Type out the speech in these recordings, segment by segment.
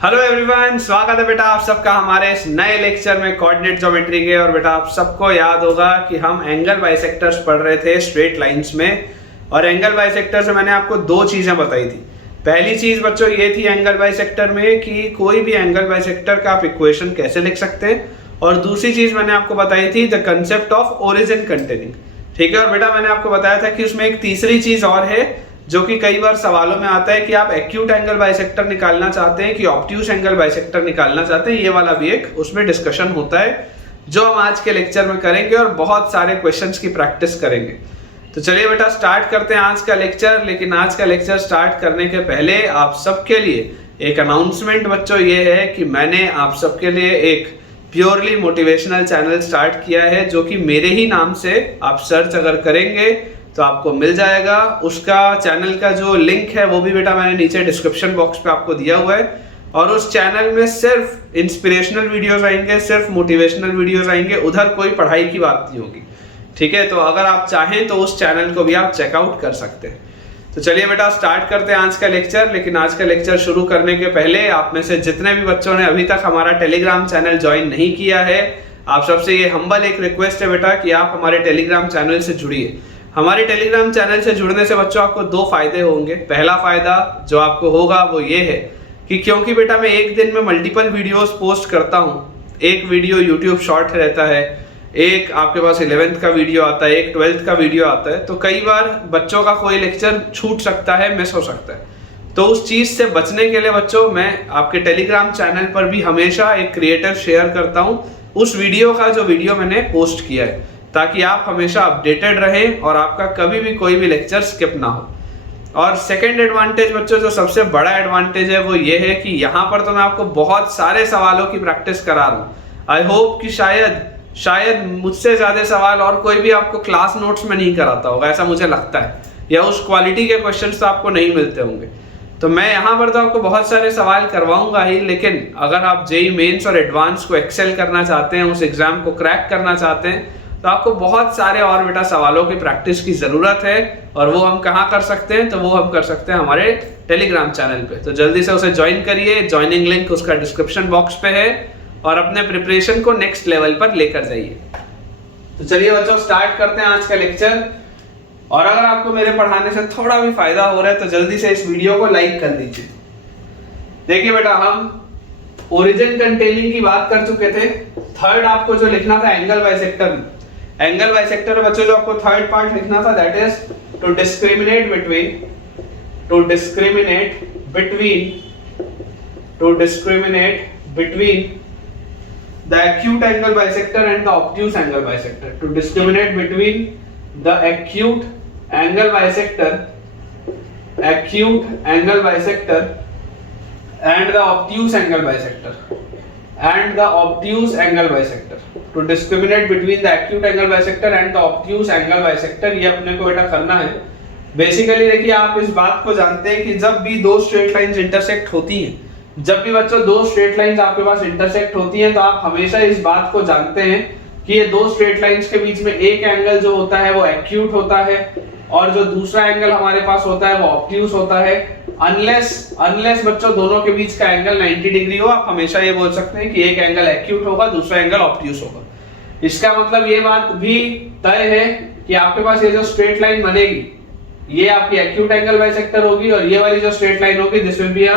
Hello everyone, स्वागत है बेटा आप सबका हमारे इस नए लेक्चर में कोऑर्डिनेट ज्योमेट्री के। और बेटा आप सबको याद होगा कि हम एंगल बाइसेक्टर्स पढ़ रहे थे स्ट्रेट लाइंस में। और एंगल बाइसेक्टर से मैंने आपको दो चीजें बताई थी। पहली चीज बच्चों ये थी एंगल बाइसेक्टर में कि कोई भी एंगल बाइसेक्टर का आप इक्वेशन कैसे लिख सकते हैं, और दूसरी चीज मैंने आपको बताई थी the concept of origin containing. ठीक है। और बेटा मैंने आपको बताया था कि उसमें एक तीसरी चीज और है जो कि कई बार सवालों में आता है कि आप एक्यूट एंगल बाइसेक्टर निकालना चाहते हैं कि ऑब्ट्यूस एंगल बाइसेक्टर निकालना चाहते हैं। ये वाला भी एक उसमें डिस्कशन होता है जो हम आज के लेक्चर में करेंगे और बहुत सारे क्वेश्चंस की प्रैक्टिस करेंगे। तो चलिए बेटा स्टार्ट करते हैं आज का लेक्चर। लेकिन आज का लेक्चर स्टार्ट करने के पहले आप सबके लिए एक अनाउंसमेंट बच्चों ये है कि मैंने आप सबके लिए एक प्योरली मोटिवेशनल चैनल स्टार्ट किया है जो कि मेरे ही नाम से आप सर्च अगर करेंगे तो आपको मिल जाएगा। उसका चैनल का जो लिंक है वो भी बेटा मैंने नीचे डिस्क्रिप्शन बॉक्स पे आपको दिया हुआ है। और उस चैनल में सिर्फ इंस्पिरेशनल वीडियोस आएंगे, सिर्फ मोटिवेशनल वीडियोस आएंगे, उधर कोई पढ़ाई की बात नहीं होगी। ठीक है। तो अगर आप चाहें तो उस चैनल को भी आप चेकआउट कर सकते हैं। तो चलिए बेटा स्टार्ट करते हैं आज का लेक्चर। लेकिन आज का लेक्चर शुरू करने के पहले आप में से जितने भी बच्चों ने अभी तक हमारा टेलीग्राम चैनल ज्वाइन नहीं किया है, आप सबसे ये हम्बल एक रिक्वेस्ट है बेटा कि आप हमारे टेलीग्राम चैनल से जुड़िए। हमारे टेलीग्राम चैनल से जुड़ने से बच्चों आपको दो फायदे होंगे। पहला फायदा जो आपको होगा वो ये है कि क्योंकि बेटा मैं एक दिन में मल्टीपल वीडियोस पोस्ट करता हूँ, एक वीडियो यूट्यूब शॉर्ट रहता है, एक आपके पास 11th का वीडियो आता है, एक 12th का वीडियो आता है, तो कई बार बच्चों का कोई लेक्चर छूट सकता है, मिस हो सकता है। तो उस चीज से बचने के लिए बच्चों मैं आपके टेलीग्राम चैनल पर भी हमेशा एक क्रिएटर शेयर करता हूँ उस वीडियो का जो वीडियो मैंने पोस्ट किया है, ताकि आप हमेशा अपडेटेड रहें और आपका कभी भी कोई भी लेक्चर स्किप ना हो। और सेकंड एडवांटेज बच्चों, जो सबसे बड़ा एडवांटेज है वो ये है कि यहाँ पर तो मैं आपको बहुत सारे सवालों की प्रैक्टिस करा रहा हूँ। आई होप कि शायद मुझसे ज्यादा सवाल और कोई भी आपको क्लास नोट्स में नहीं कराता होगा, ऐसा मुझे लगता है, या उस क्वालिटी के क्वेश्चंस तो आपको नहीं मिलते होंगे। तो मैं यहाँ पर तो आपको बहुत सारे सवाल करवाऊंगा ही, लेकिन अगर आप जेईई मेंस और एडवांस को एक्सेल करना चाहते हैं, उस एग्जाम को क्रैक करना चाहते हैं, तो आपको बहुत सारे और बेटा सवालों की प्रैक्टिस की जरूरत है। और वो हम कहाँ कर सकते हैं? तो वो हम कर सकते हैं हमारे टेलीग्राम चैनल पे। तो जल्दी से उसे ज्वाइन करिए। ज्वाइनिंग लिंक उसका डिस्क्रिप्शन बॉक्स पे है, और अपने प्रिपरेशन को नेक्स्ट लेवल पर लेकर जाइए। तो चलिए बच्चों स्टार्ट करते हैं आज का लेक्चर। और अगर आपको मेरे पढ़ाने से थोड़ा भी फायदा हो रहा है तो जल्दी से इस वीडियो को लाइक कर दीजिए। देखिए बेटा हम ओरिजिन कंटेनिंग की बात कर चुके थे। थर्ड आपको जो लिखना था एंगल बाइसेक्टर में, एंगल बाइसेक्टर बच्चों जो आपको थर्ड पार्ट लिखना था that is to discriminate between the acute angle bisector and the obtuse angle bisector. To discriminate between the acute angle bisector and the obtuse angle bisector to discriminate between the acute angle bisector and the obtuse angle bisector, ये अपने को बेटा करना है। Basically देखिए आप इस बात को जानते हैं कि जब भी दो स्ट्रेट लाइंस इंटरसेक्ट होती हैं, जब भी बच्चों दो स्ट्रेट लाइंस आपके पास इंटरसेक्ट होती हैं, तो आप हमेशा इस बात को जानते हैं कि ये दो स्ट्रेट लाइंस के बीच में एक एंगल जो होता है वो एक्यूट होता है, और जो दूसरा एंगल हमारे पास होता है वो ऑब्ट्यूस होता है। अनलेस बच्चों दोनों के बीच का एंगल 90 डिग्री हो, आप हमेशा ये बोल सकते हैं कि एक एंगल एक्यूट होगा, दूसरा एंगल ऑब्ट्यूस होगा। इसका मतलब ये बात भी तय है कि आपके पास ये जो स्ट्रेट लाइन बनेगी ये आपकी एक्यूट एंगल बाइसेक्टर होगी, और ये वाली जो स्ट्रेट लाइन होगी this will B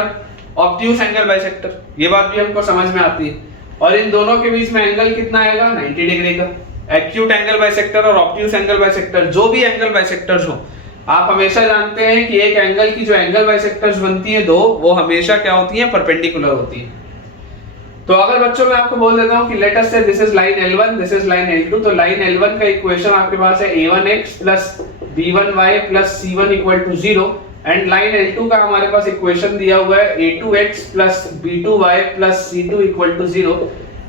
obtuse angle bisector. ये बात भी हमको समझ में आती है। और इन दोनों के बीच में एंगल कितना आएगा? 90 डिग्री का। एक्यूट एंगल बाइसेक्टर और ऑब्ट्यूस एंगल बाइसेक्टर, जो भी एंगल बाइसेक्टर्स हो, आप हमेशा जानते हैं कि एक एंगल की जो एंगल बाइसेक्टर्स बनती है दो, वो हमेशा क्या होती है? परपेंडिकुलर होती है। तो अगर बच्चों मैं आपको बोल देता हूं कि लेट अस से this is line L1, this is line L2, तो लाइन L1 का इक्वेशन आपके पास है a1x plus b1y plus c1 equal to 0, and line L2 का हमारे पास इक्वेशन दिया हुआ है a2x plus b2y plus c2 equal to 0।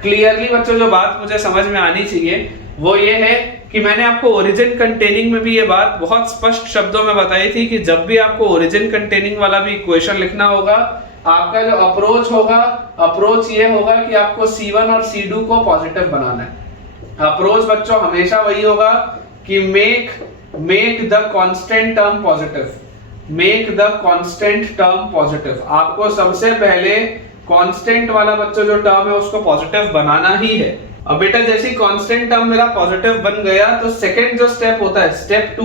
Clearly बच्चों जो बात मुझे समझ में आनी चाहिए वो ये है कि मैंने आपको ओरिजिन कंटेनिंग में भी ये बात बहुत स्पष्ट शब्दों में बताई थी कि जब भी आपको ओरिजिन कंटेनिंग वाला भी इक्वेशन लिखना होगा, आपका जो अप्रोच ये होगा कि आपको C1 और C2 को पॉजिटिव बनाना है। अप्रोच बच्चों हमेशा वही होगा कि make the constant term positive. Make the constant term positive. आपको सबसे पहले कांस्टेंट वाला बच्चों जो टर्म है उसको पॉजिटिव बनाना ही है। अब बेटा जैसे ही कांस्टेंट टर्म मेरा पॉजिटिव बन गया तो सेकंड जो स्टेप होता है स्टेप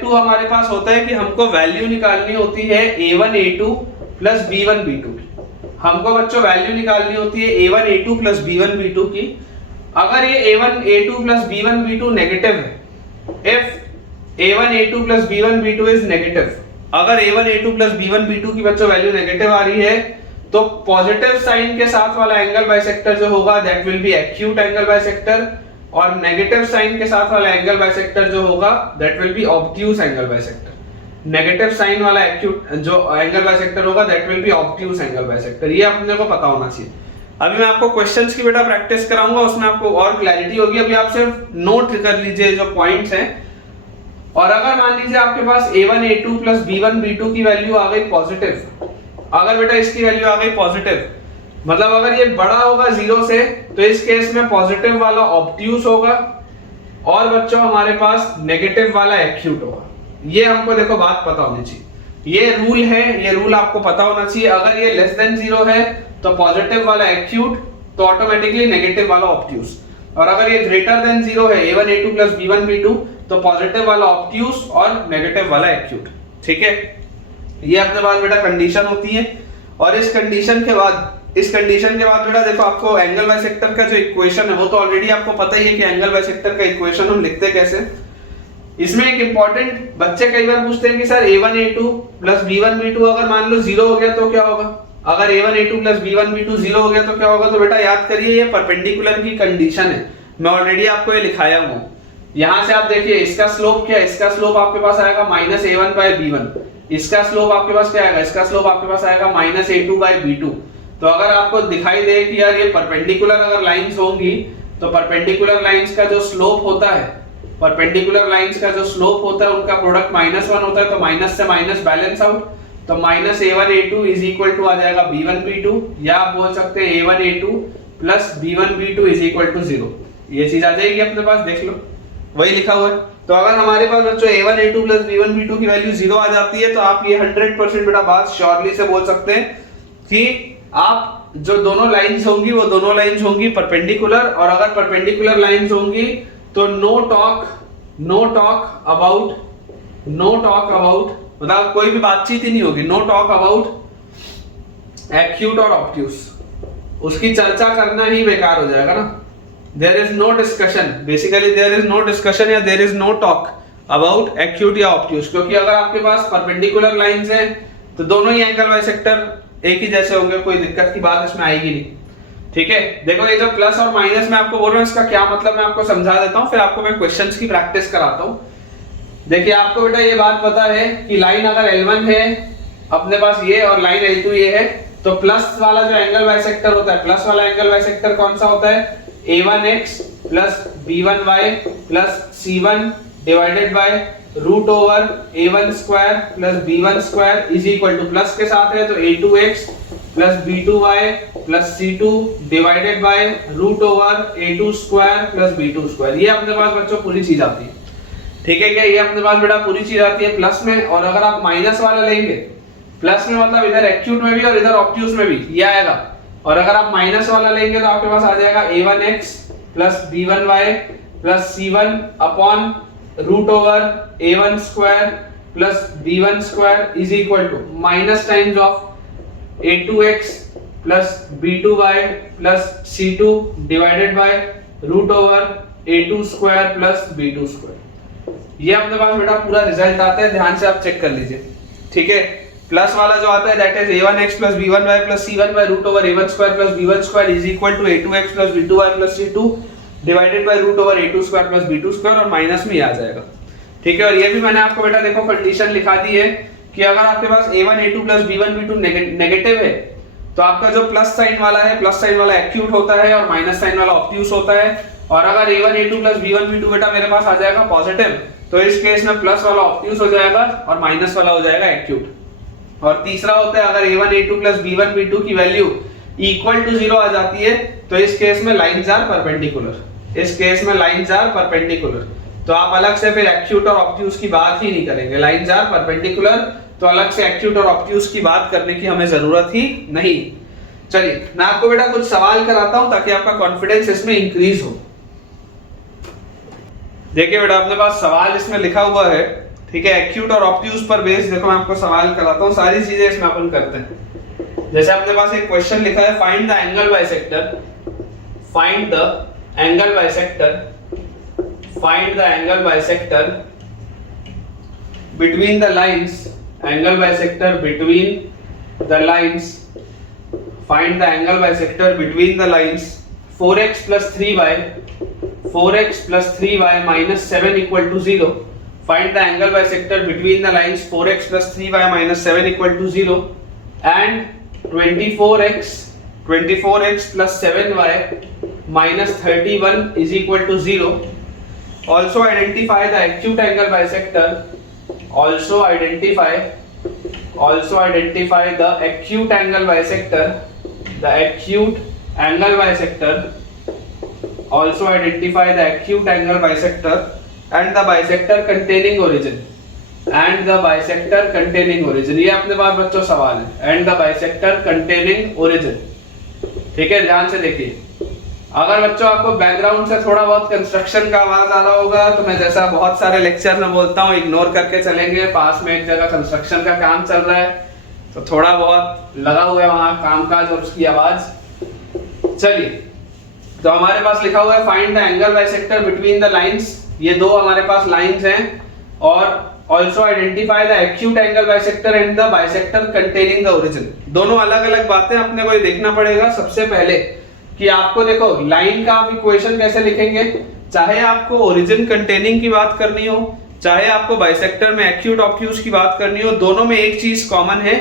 टू हमारे पास होता है कि हमको वैल्यू निकालनी होती है a1 a2 plus b1 b2 की। हमको बच्चों वैल्यू निकालनी होती है a1 a2 plus b1 b2 की। अगर ये a1 a2 plus b1 b2 negative है, if a1 a2 plus b1 b2 is negative, अगर a1 a2 plus b1 b2 की बच्चों वैल्यू नेगेटिव आ रही है तो पॉजिटिव साइन के साथ वाला एंगल बाइसेक्टर जो होगा that will be acute angle bisector, और नेगेटिव साइन के साथ वाला एंगल बाइसेक्टर जो होगा that will be obtuse angle bisector. Negative sign वाला एक्यूट जो एंगल बाइसेक्टर होगा that will be obtuse angle bisector. ये अपने को पता होना चाहिए। अभी मैं आपको क्वेश्चंस की बेटा प्रैक्टिस कराऊंगा, उसमें आपको और क्लैरिटी होगी। अभी आप सिर्फ नोट कर लीजिए जो पॉइंट्स हैं। और अगर मान लीजिए आपके पास a1 a2 plus b1 b2 की वैल्यू आ गई पॉजिटिव, अगर बेटा इसकी वैल्यू आ गई पॉजिटिव, मतलब अगर ये बड़ा होगा 0 से तो इस केस में पॉजिटिव वाला ऑब्ट्यूज होगा और बच्चों हमारे पास नेगेटिव वाला एक्यूट होगा। ये हमको देखो बात पता होनी चाहिए। ये रूल है, ये रूल आपको पता होना चाहिए। अगर ये लेस देन 0 है तो पॉजिटिव वाला एक्यूट तो ऑटोमेटिकली नेगेटिव वाला ऑब्ट्यूज, और अगर ये ग्रेटर देन 0 है a1 a2 plus b1 b2 तो पॉजिटिव वाला ऑब्ट्यूज और नेगेटिव वाला एक्यूट। ठीक है, ये अपने पास बेटा कंडीशन होती है। और इस कंडीशन के बाद बेटा देखो आपको एंगल बाइसेक्टर का जो इक्वेशन है वो तो ऑलरेडी आपको पता ही है कि एंगल बाइसेक्टर का इक्वेशन हम लिखते कैसे। इसमें एक इंपॉर्टेंट बच्चे कई बार पूछते हैं कि sir a1 a2 plus b1 b2 अगर मान लो 0 हो गया तो क्या होगा, अगर a1 a2 plus b1 b2 0 हो गया तो क्या होगा। तो बेटा याद करिए ये परपेंडिकुलर की कंडीशन है, मैं ऑलरेडी आपको ये लिखाया हूं। यहां से आप देखिए इसका स्लोप क्या है, इसका स्लोप आपके पास आएगा -a1/b1, इसका स्लोप आपके पास क्या आएगा, इसका स्लोप आपके पास आएगा -a2/b2। तो अगर आपको दिखाई दे कि यार ये परपेंडिकुलर अगर लाइंस होंगी तो परपेंडिकुलर लाइंस का जो स्लोप होता है, परपेंडिकुलर लाइंस का जो स्लोप होता है उनका प्रोडक्ट -1 होता है, तो माइनस से माइनस बैलेंस आउट, तो -a1 a2 is equal to आ जाएगा b1 b2, या आप बोल सकते हैं a1 a2 plus b1 b2 is equal to 0। ये चीज आ जाएगी अपने पास, देख लो वही लिखा हुआ है। तो अगर हमारे पास बच्चों a1 a2 plus b1 b2 की वैल्यू 0 आ जाती है तो आप ये 100% बेटा बात श्योरली से बोल सकते हैं कि आप जो दोनों लाइंस होंगी वो दोनों लाइंस होंगी परपेंडिकुलर, और अगर परपेंडिकुलर लाइंस होंगी तो नो टॉक अबाउट मतलब कोई भी बातचीत ही नहीं होगी, नो टॉक अबाउट एक्यूट और ऑब्ट्यूज, उसकी चर्चा करना ही बेकार हो जाएगा ना। There is no discussion, basically there is no discussion या there is no talk about acute या ऑब्ट्यूज, क्योंकि अगर आपके पास परपेंडिकुलर लाइंस हैं तो दोनों ही एंगल बाइसेक्टर एक ही जैसे होंगे, कोई दिक्कत की बात इसमें आएगी नहीं। ठीक है, देखो ये जो प्लस और माइनस मैं आपको बोल रहा हूं इसका क्या मतलब मैं आपको समझा देता हूं, फिर आपको मैं क्वेश्चंस की प्रैक्टिस कराता हूं। देखिए आपको बेटा ये बात पता है कि लाइन अगर L1 है अपने पास ये और लाइन L2 ये है, तो प्लस वाला जो एंगल बाइसेक्टर होता है, प्लस वाला एंगल बाइसेक्टर कौन सा होता है, a1x plus b1y plus c1 divided by root over a1 square plus b1 square is equal to, plus के साथ है तो a2x plus b2y plus c2 divided by root over a2 square plus b2 square. ये अपने पास बच्चों पूरी चीज आती है। ठीक है क्या, ये अपने पास बेटा पूरी चीज आती है प्लस में। और अगर आप माइनस वाला लेंगे, प्लस में मतलब इधर एक्यूट में भी और इधर ऑब्ट्यूज में भी ये आएगा, और अगर आप माइनस वाला लेंगे तो आपके पास आ जाएगा a1x plus b1y plus c1 upon root over a1 square plus b1 square is equal to minus times of a2x plus b2y plus c2 divided by root over a2 square plus b2 square. ये अपने पास बेटा पूरा result आता है, ध्यान से आप check कर लीजिए। ठीक है, प्लस वाला जो आता है that is a1x plus b1y plus c1 by root over a1 square plus b1 square is equal to a2x plus b2y plus c2 divided by root over a2 square plus b2 square, और minus में ही आ जाएगा। ठीक है, और ये भी मैंने आपको बेटा देखो कंडीशन लिखा दी है कि अगर आपके पास a1 a2 plus b1 b2 negative है तो आपका जो प्लस साइन वाला है, प्लस साइन वाला एक्यूट होता है और माइनस साइन वाला ऑब्ट्यूज होता है। और अगर a1 a2 plus b1 b2 बेटा मेरे पास आ जाएगा पॉजिटिव, तो इस केस में प्लस वाला ऑब्ट्यूज हो जाएगा और माइनस वाला हो जाएगा एक्यूट। और तीसरा होता है अगर a1 a2 plus b1 b2 की वैल्यू इक्वल टू 0 आ जाती है तो इस केस में लाइंस आर परपेंडिकुलर, इस केस में लाइंस आर परपेंडिकुलर। तो आप अलग से फिर एक्यूट और ऑब्ट्यूज की बात ही नहीं करेंगे, लाइंस आर परपेंडिकुलर, तो अलग से एक्यूट और ऑब्ट्यूज की बात करने की हमें जरूरत ही नहीं। चलिए मैं आपको बेटा कुछ सवाल कराता हूं ताकि आपका कॉन्फिडेंस इसमें इंक्रीज हो। देखिए बेटा अपने पास सवाल इसमें लिखा हुआ है, ठीक है, एक्यूट और ऑब्ट्यूज पर बेस। देखो मैं आपको सवाल कराता हूं, सारी चीजें इसमें अपन करते हैं। जैसे अपने पास एक क्वेश्चन लिखा है, find the angle bisector, find the angle bisector, find the angle bisector between the lines, angle bisector between the lines, find the angle bisector between the lines 4x plus 3y, 4x plus 3y minus 7 equal to 0. Find the angle bisector between the lines 4x plus 3y minus 7 equal to 0 and 24x plus 7y minus 31 is equal to 0. Also identify the acute angle bisector. Also identify the acute angle bisector, the acute angle bisector. Also identify the acute angle bisector and the bisector containing origin, and the bisector containing origin. ये अपने पास बच्चों सवाल है, and the bisector containing origin। ठीक है, ध्यान से देखिए। अगर बच्चों आपको बैकग्राउंड से थोड़ा बहुत कंस्ट्रक्शन का आवाज आ रहा होगा तो मैं जैसा बहुत सारे लेक्चर में बोलता हूँ, इग्नोर करके चलेंगे। पास में एक जगह कंस्ट्रक्शन का काम चल रहा है तो थोड़ा बहुत लगा हुआ है वहां कामकाज और उसकी आवाज। चलिए तो हमारे पास लिखा हुआ है find the angle bisector between the lines. ये दो हमारे पास लाइंस हैं। और also identify the acute angle bisector and the bisector containing the origin. दोनों अलग अलग बातें अपने को देखना पड़ेगा। सबसे पहले कि आपको देखो लाइन का आप इक्वेशन कैसे लिखेंगे, चाहे आपको ओरिजिन कंटेनिंग की बात करनी हो, चाहे आपको बाइसेक्टर में एक्यूट ऑब्ट्यूज की बात करनी हो, दोनों में एक चीज कॉमन है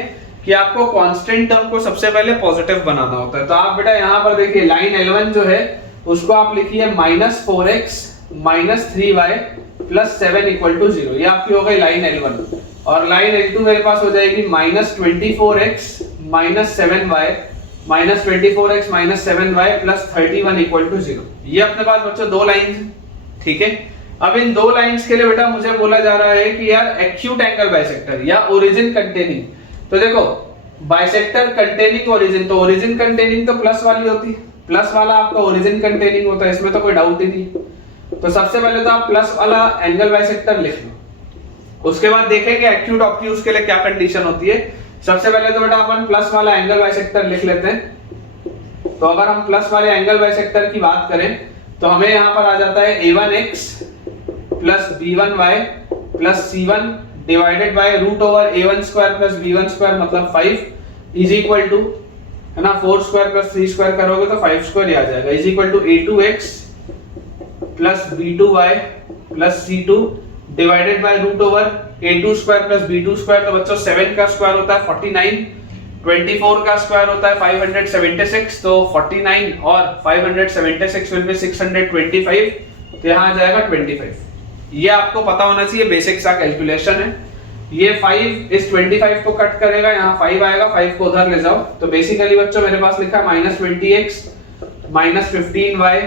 कि आपको कांस्टेंट टर्म को सबसे पहले पॉजिटिव बनाना होता है। तो आप बेटा यहाँ पर देखिए लाइन L1 जो है उसको आप लिखिए -4x - 3y + 7 = 0। ये आपकी हो गई लाइन L1। और लाइन L2 मेरे पास हो जाएगी -24x - 7y -24x - 7y + 31 = 0। ये अपने पास बच्चों दो लाइंस, ठीक है। अब इन दो लाइंस के लिए बेटा मुझे बोला जा रहा है कि यार एक्यूट एंगल बाइसेक्टर या ओरिजिन कंटेनिंग। तो देखो बाइसेक्टर कंटेनिंग ओरिजिन, तो ओरिजिन कंटेनिंग तो प्लस वाली होती है, प्लस वाला आपका ओरिजिन कंटेनिंग होता है, इसमें तो कोई डाउट ही नहीं। तो सबसे पहले तो आप प्लस वाला एंगल बाइसेक्टर लिख लो, उसके बाद देखेंगे एक्यूट ऑब्ट्यूज के लिए क्या कंडीशन होती है। सबसे पहले तो बेटा अपन प्लस वाला एंगल बाइसेक्टर लिख लेते हैं। तो अगर हम प्लस वाले एंगल बाइसेक्टर की बात करें तो हमें यहाँ पर आ जाता है a1x + b1y + c1 divided bye √a1² + b1² मतलब 5 = है ना 4² + 3² करोगे तो 5² आ जाएगा a2x + b2y + c2 divided bye √a2² + b2²। तो बच्चों 7 का स्क्वायर होता है 49, 24 का स्क्वायर होता है 576। तो 49 और 576 विल बी 625। तो यहाँ आ जाएगा 25। ये आपको पता होना चाहिए, बेसिक सा कैलकुलेशन है। ये 5 इस 25 को कट करेगा, यहाँ 5 आएगा, 5 को उधर ले जाओ। तो बेसिकली बच्चों मेरे पास लिखा है -20x - 15y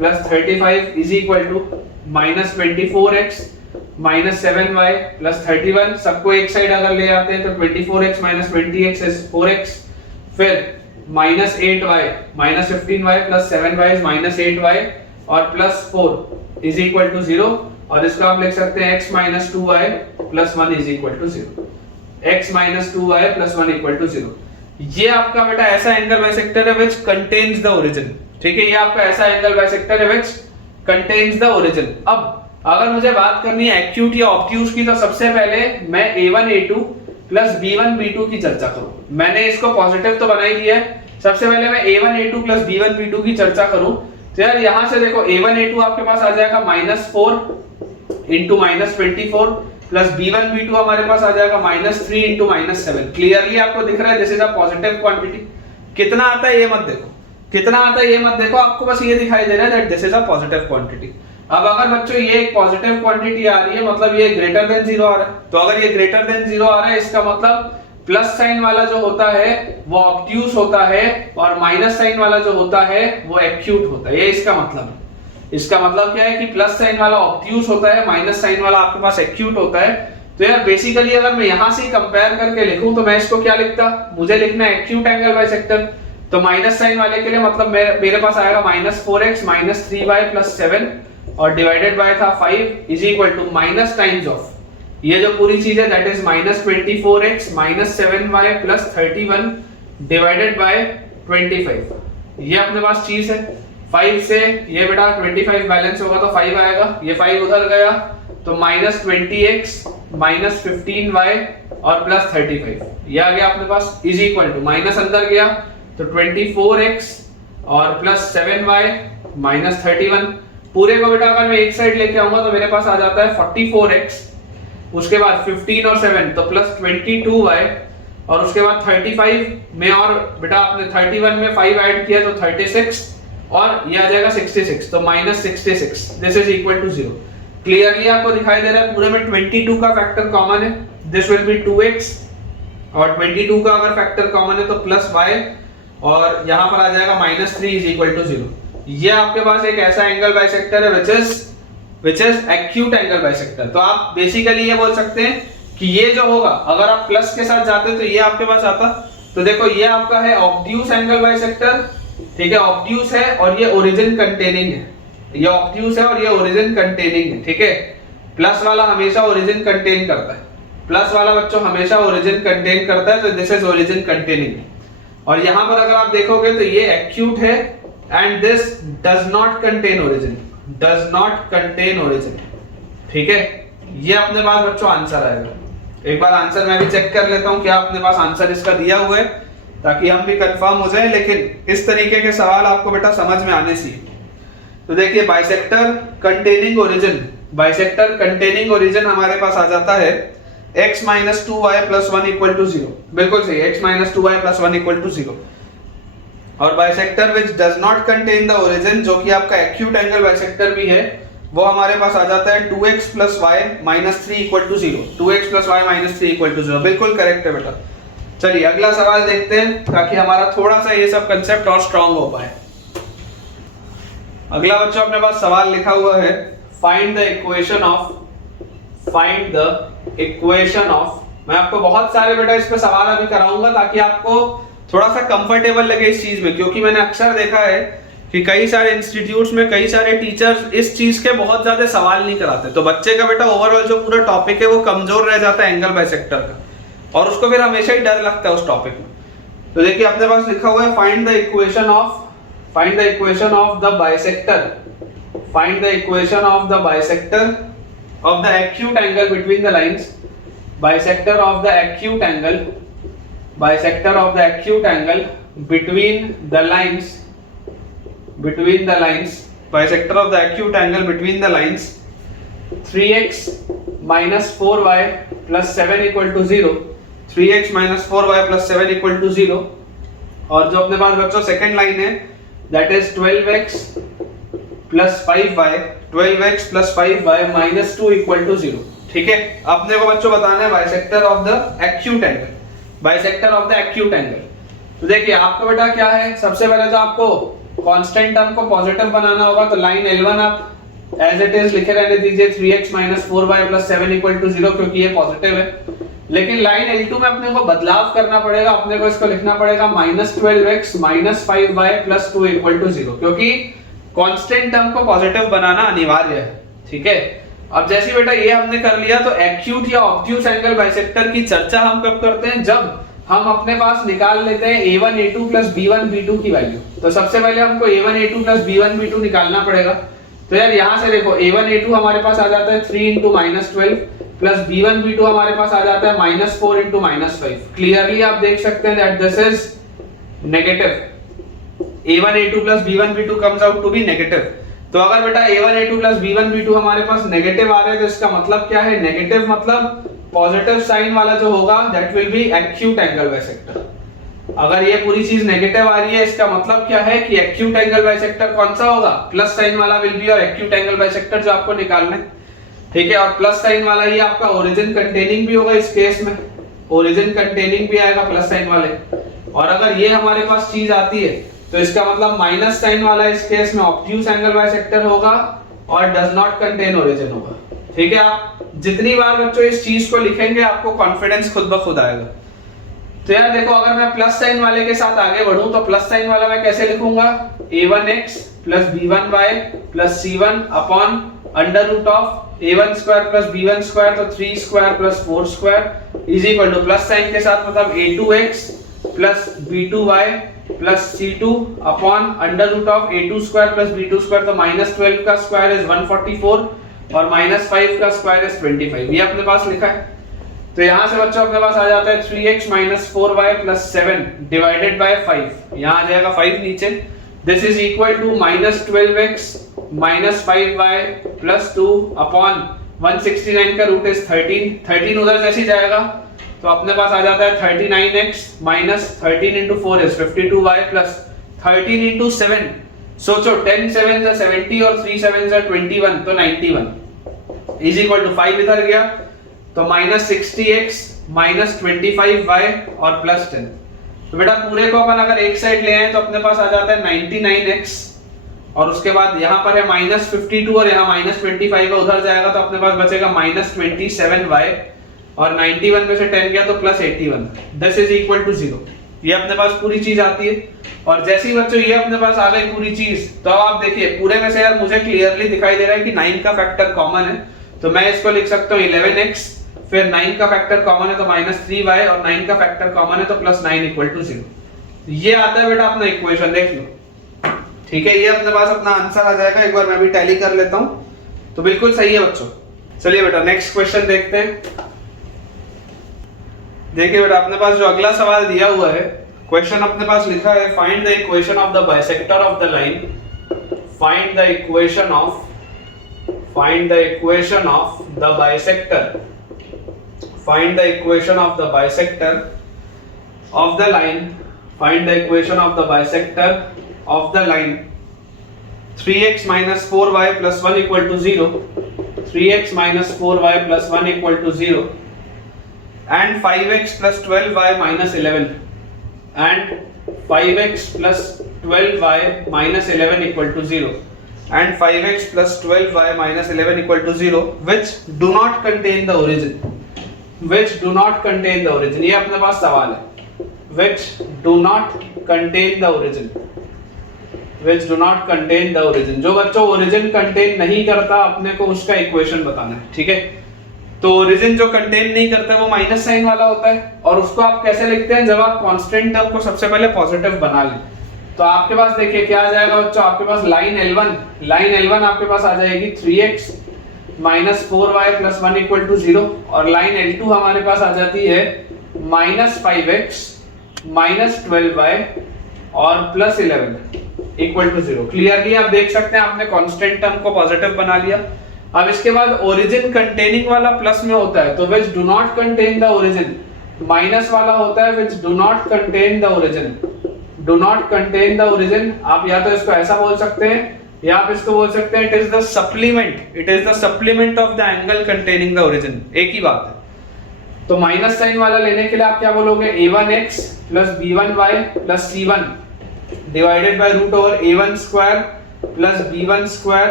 + 35 = -24x - 7y + 31। सबको एक साइड अगर ले आते हैं तो 24x - 20x is 4x। फिर -8y - 15y + 7y is -8y और +4 = 0। और इसको आप लिख सकते हैं x - 2y + 1 = 0। x - 2y + 1 = 0। ये आपका बेटा ऐसा एंगल बाइसेक्टर है व्हिच कंटेन्स द ओरिजिन, ठीक है। ये आपका ऐसा एंगल बाइसेक्टर है व्हिच कंटेन्स द ओरिजिन। अब अगर मुझे बात करनी है एक्यूट या ऑब्ट्यूज की तो सबसे पहले मैं a1 a2 + b1 b2 की चर्चा करूं। मैंने इसको पॉजिटिव तो बना ही दिया है। सबसे पहले मैं a1 a2 + b1 b2 की चर्चा करूं तो यार यहां से देखो a1 a2 आपके पास आ जाएगा -4 * -24 + b1 b2 हमारे पास आ जाएगा -3 * -7। क्लियरली आपको दिख रहा है this is a positive quantity. कितना आता है ये मत देखो, कितना आता है ये मत देखो, आपको बस ये दिखाई दे रहा है that this is a positive quantity. अब अगर बच्चों ये एक पॉजिटिव क्वांटिटी आ रही है मतलब ये ग्रेटर देन 0 आ रहा है। तो अगर ये ग्रेटर देन 0 आ रहा है इसका मतलब प्लस साइन वाला जो होता है वो ऑब्ट्यूज होता है और माइनस साइन वाला जो होता है वो एक्यूट होता है। ये इसका मतलब है। इसका मतलब क्या है कि प्लस साइन वाला ऑब्ट्यूज होता है, माइनस साइन वाला आपके पास एक्यूट होता है। तो यार बेसिकली अगर मैं यहां से कंपेयर करके लिखूं तो मैं इसको क्या लिखता, मुझे लिखना है एक्यूट एंगल बाइसेक्टर। तो माइनस साइन वाले के लिए मतलब मेरे पास आएगा -4x - 3y + 7 और डिवाइडेड बाय था 5 is equal to minus times of ये जो पूरी चीज है that is -24x - 7y + 31 divided by 25। ये अपने पास चीज है। 5 से ये बेटा 25 बैलेंस होगा तो 5 आएगा, ये 5 उधर गया तो -20x - 15y और +35 ये आ गया अपने पास इज इक्वल टू माइनस अंदर गया तो 24x और +7y - 31। पूरे को बेटा अगर मैं एक साइड लेके आऊंगा तो मेरे पास आ जाता है 44x, उसके बाद 15 और 7 तो +22y और उसके बाद 35 में और बेटा आपने 31 में 5 ऐड किया तो 36 और ये आ जाएगा 66 तो -66 this is equal to 0। Clearly आपको दिखाई दे रहा है पूरे में 22 का फैक्टर कॉमन है, दिस विल बी 2x और 22 का अगर फैक्टर कॉमन है तो +y और यहां पर आ जाएगा -3 इज इक्वल टू 0। ये आपके पास एक ऐसा एंगल बाइसेक्टर है which is acute angle bisector. तो आप बेसिकली ये बोल सकते हैं कि ये जो होगा अगर आप प्लस के साथ जाते तो ये आपके पास आता। तो देखो ये आपका है ऑब्ट्यूस एंगल बाइसेक्टर, ठीक है, ऑब्ट्यूस है और ये ओरिजिन कंटेनिंग है, ये ऑब्ट्यूस है और ये ओरिजिन कंटेनिंग है, ठीक है। प्लस वाला हमेशा ओरिजिन कंटेन करता है, प्लस वाला बच्चों हमेशा ओरिजिन कंटेन करता है तो दिस इज ओरिजिन कंटेनिंग। और यहां पर अगर आप देखोगे तो ये एक्यूट है and this does not contain origin, does not contain origin, ठीक है। ये अपने पास बच्चों आंसर आएगा। एक बार आंसर मैं भी चेक कर लेता हूं क्या अपने पास आंसर इसका दिया हुआ है ताकि हम भी कंफर्म हो जाए, लेकिन इस तरीके के सवाल आपको बेटा समझ में आने चाहिए। तो देखिए bisector containing origin, bisector containing origin हमारे पास आ जाता है x - 2y + 1 = 0, बिल्कुल सही, x - 2y + 1 = 0। और bisector which does not contain the origin जो कि आपका एक्यूट एंगल बाइसेक्टर भी है वो हमारे पास आ जाता है 2x + y - 3 = 0, 2x + y - 3 = 0, बिल्कुल करेक्ट है बेटा। चलिए अगला सवाल देखते हैं ताकि हमारा थोड़ा सा ये सब कंसेप्ट और स्ट्रांग हो पाए। अगला बच्चों अपने पास सवाल लिखा हुआ है फाइंड द इक्वेशन ऑफ। मैं आपको बहुत सारे बेटा इस पे सवाल अभी कराऊंगा ताकि आपको थोड़ा सा कंफर्टेबल लगे इस चीज में, क्योंकि मैंने अक्सर देखा है कि कई सारे इंस्टीट्यूट्स में कई सारे टीचर्स इस चीज के बहुत ज्यादा सवाल नहीं कराते, तो बच्चे का बेटा ओवरऑल जो पूरा टॉपिक है वो कमजोर रह जाता है एंगल बाइसेक्टर का और उसको फिर हमेशा ही डर लगता है उस टॉपिक में। तो देखिए अपने पास लिखा हुआ है find the equation of the bisector, find the equation of the bisector of the acute angle between the lines, bisector of the acute angle between the lines, bisector of the acute angle between the lines 3x - 4y + 7 = 0, 3x - 4y + 7 = 0। और जो अपने पास बच्चों second line है that is 12x + 5y, 12x + 5y - 2 = 0, ठीक है। अपने को बच्चों बताना है bisector of the acute angle, bisector of the acute angle. तो देखिए आपको बेटा क्या है, सबसे पहले तो आपको कांस्टेंट टर्म को पॉजिटिव बनाना होगा, तो लाइन L1 आप एज इट इज लिखे रहने दीजिए 3x - 4y + 7 = 0 क्योंकि ये पॉजिटिव है। लेकिन लाइन L2 में अपने को बदलाव करना पड़ेगा, अपने को इसको लिखना पड़ेगा -12x - 5y + 2 = 0 क्योंकि कांस्टेंट टर्म को पॉजिटिव बनाना अनिवार्य है, ठीक है। अब जैसे बेटा ये हमने कर लिया तो एक्यूट या ऑब्ट्यूस एंगल बाइसेक्टर की चर्चा हम कब करते हैं, जब हम अपने पास निकाल लेते हैं a1 a2 + b1 b2 की वैल्यू। तो सबसे पहले हमको a1 a2 + b1 b2 निकालना पड़ेगा। तो यार यहां से देखो a1 a2 हमारे पास आ जाता है 3 × -12 प्लस b1 b2 हमारे पास आ जाता है -4 × -5। क्लियरली आप देख सकते हैं that this is negative, a1 a2 + b1 b2 comes out to be negative. तो अगर बेटा a1 a2 + b1 b2 हमारे पास नेगेटिव आ रहे हैं तो इसका मतलब क्या है, नेगेटिव मतलब पॉजिटिव साइन वाला जो होगा that will be acute angle bisector. अगर ये पूरी चीज नेगेटिव आ रही है इसका मतलब क्या है कि एक्यूट एंगल बाइसेक्टर कौन सा होगा, प्लस साइन वाला विल बी और एक्यूट एंगल बाइसेक्टर जो आपको निकालना है, ठीक है। और प्लस साइन वाला ही आपका ओरिजिन कंटेनिंग भी होगा, इस केस में ओरिजिन कंटेनिंग भी आएगा प्लस साइन वाले। और अगर ये हमारे पास चीज आती है तो इसका मतलब माइनस साइन वाला इस केस में ऑब्ट्यूस एंगल बाइसेक्टर होगा और डज नॉट कंटेन ओरिजिन होगा, ठीक है। आप जितनी बार बच्चों इस चीज को लिखेंगे आपको कॉन्फिडेंस खुद ब खुद आएगा। तो यार देखो, अगर मैं प्लस साइन वाले के साथ आगे बढ़ूं तो प्लस साइन वाला मैं कैसे लिखूंगा, a1x plus b1y plus c1 upon under root of a1 square plus b1 square, तो 3 square plus 4 square is equal to plus sign के साथ मतलब a2x plus b2y plus c2 upon under root of a2 square plus b2 square, तो -12 का square is 144 और -5 का square is 25, ये अपने पास लिखा है। तो यहां से बच्चों अपने पास आ जाता है 3x minus 4y plus 7 divided by 5, यहां आ जाएगा 5 नीचे। This is equal to -12x minus 5y plus 2 upon 169 का रूट इज 13 उधर जैसे जाएगा तो अपने पास आ जाता है 39x minus 13 into 4 is 52y plus 13 into 7, सोचो 10 7 जा 70 और 3 7 जा 21, तो 91 इज इक्वल टू 5 इधर गया तो -60x माइनस 25y और प्लस 10। तो बेटा पूरे को अपन अगर एक साइड ले आए तो अपने पास आ जाता है 99x और उसके बाद यहाँ पर है -52 और यहाँ -25 उधर जाएगा तो अपने पास बचेगा -27y और 91 में से 10 गया तो +81, दिस इज इक्वल टू 0। ये अपने पास पूरी चीज आती है। और जैसे ही बच्चों ये अपने पास आ गई पूरी चीज, तो अब आप देखिए पूरे में से यार मुझे क्लियरली दिखाई दे रहा है कि 9 का फैक्टर कॉमन है, तो मैं इसको लिख सकता हूँ 11x, फिर 9 का फैक्टर कॉमन है तो -3y और 9 का फैक्टर कॉमन है तो +9 इक्वल टू 0। ये आता है बेटा अपना इक्वेशन, देख लो, ठीक है। ये अपने पास अपना आंसर आ जाएगा। एक बार मैं भी टैली कर लेता हूँ, तो बिल्कुल सही है बच्चों। चलिए बेटा नेक्स्ट क्वेश्चन देखते हैं। देखिए बेटा अपने पास जो अगला सवाल दिया हुआ है, क्वेश्चन अपने पास लिखा है find the equation of the bisector of the line, find the equation of the bisector, find the equation of the bisector of the line, find the equation of the bisector of the line 3x minus 4y plus 1 equal to 0, 3x minus 4y plus 1 equal to 0 and 5x plus 12y minus 11 and 5x plus 12y minus 11 equal to 0 and 5x plus 12y minus 11 equal to 0 which do not contain the origin, which do not contain the origin। ये अपने पास सवाल है, which do not contain the origin, which do not contain the origin। जो बच्चों origin contain नहीं करता अपने को उसका इक्वेशन बताना है, ठीक है। तो origin जो contain नहीं करता वो माइनस साइन वाला होता है, और उसको आप कैसे लिखते हैं, जब आप कांस्टेंट टर्म को सबसे पहले पॉजिटिव बना लें तो आपके पास देखिए क्या आ जाएगा बच्चों, आपके पास लाइन L1 आपके पास आ जाएगी 3x minus 4y plus 1 equal to 0 और लाइन L2 हमारे पास आ जाती है -5x माइनस 12y और प्लस 11 इक्वल टू 0। क्लियरली आप देख सकते हैं आपने कांस्टेंट टर्म को पॉजिटिव बना लिया। अब इसके बाद ओरिजिन कंटेनिंग वाला प्लस में होता है, तो which do not contain the origin, minus वाला होता है which do not contain the origin, do not contain the origin. आप या तो इसको ऐसा बोल सकते हैं या आप इसको बोल सकते हैं it is the supplement of the angle containing the origin, एक ही बात है। तो माइनस साइन वाला लेने के लिए आप क्या बोलोगे, a1x plus b1y plus c1 divided by root over a1 square plus b1 square,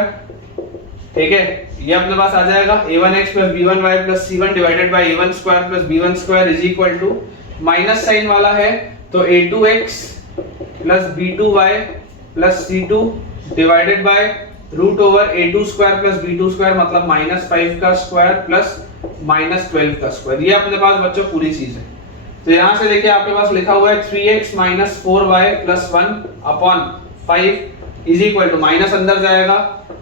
ठीक है। ये अपने पास आ जाएगा a1x plus b1y plus c1 divided by a1 square plus b1 square is equal to, minus sign वाला है तो a2x plus b2y plus c2 divided by root over a2 square plus b2 square मतलब -5 का square plus -12 का square. ये अपने पास बच्चों पूरी चीज है। तो यहां से देखिए आपके पास लिखा हुआ है 3x minus 4y plus 1 upon 5 is equal to, minus अंदर जाएगा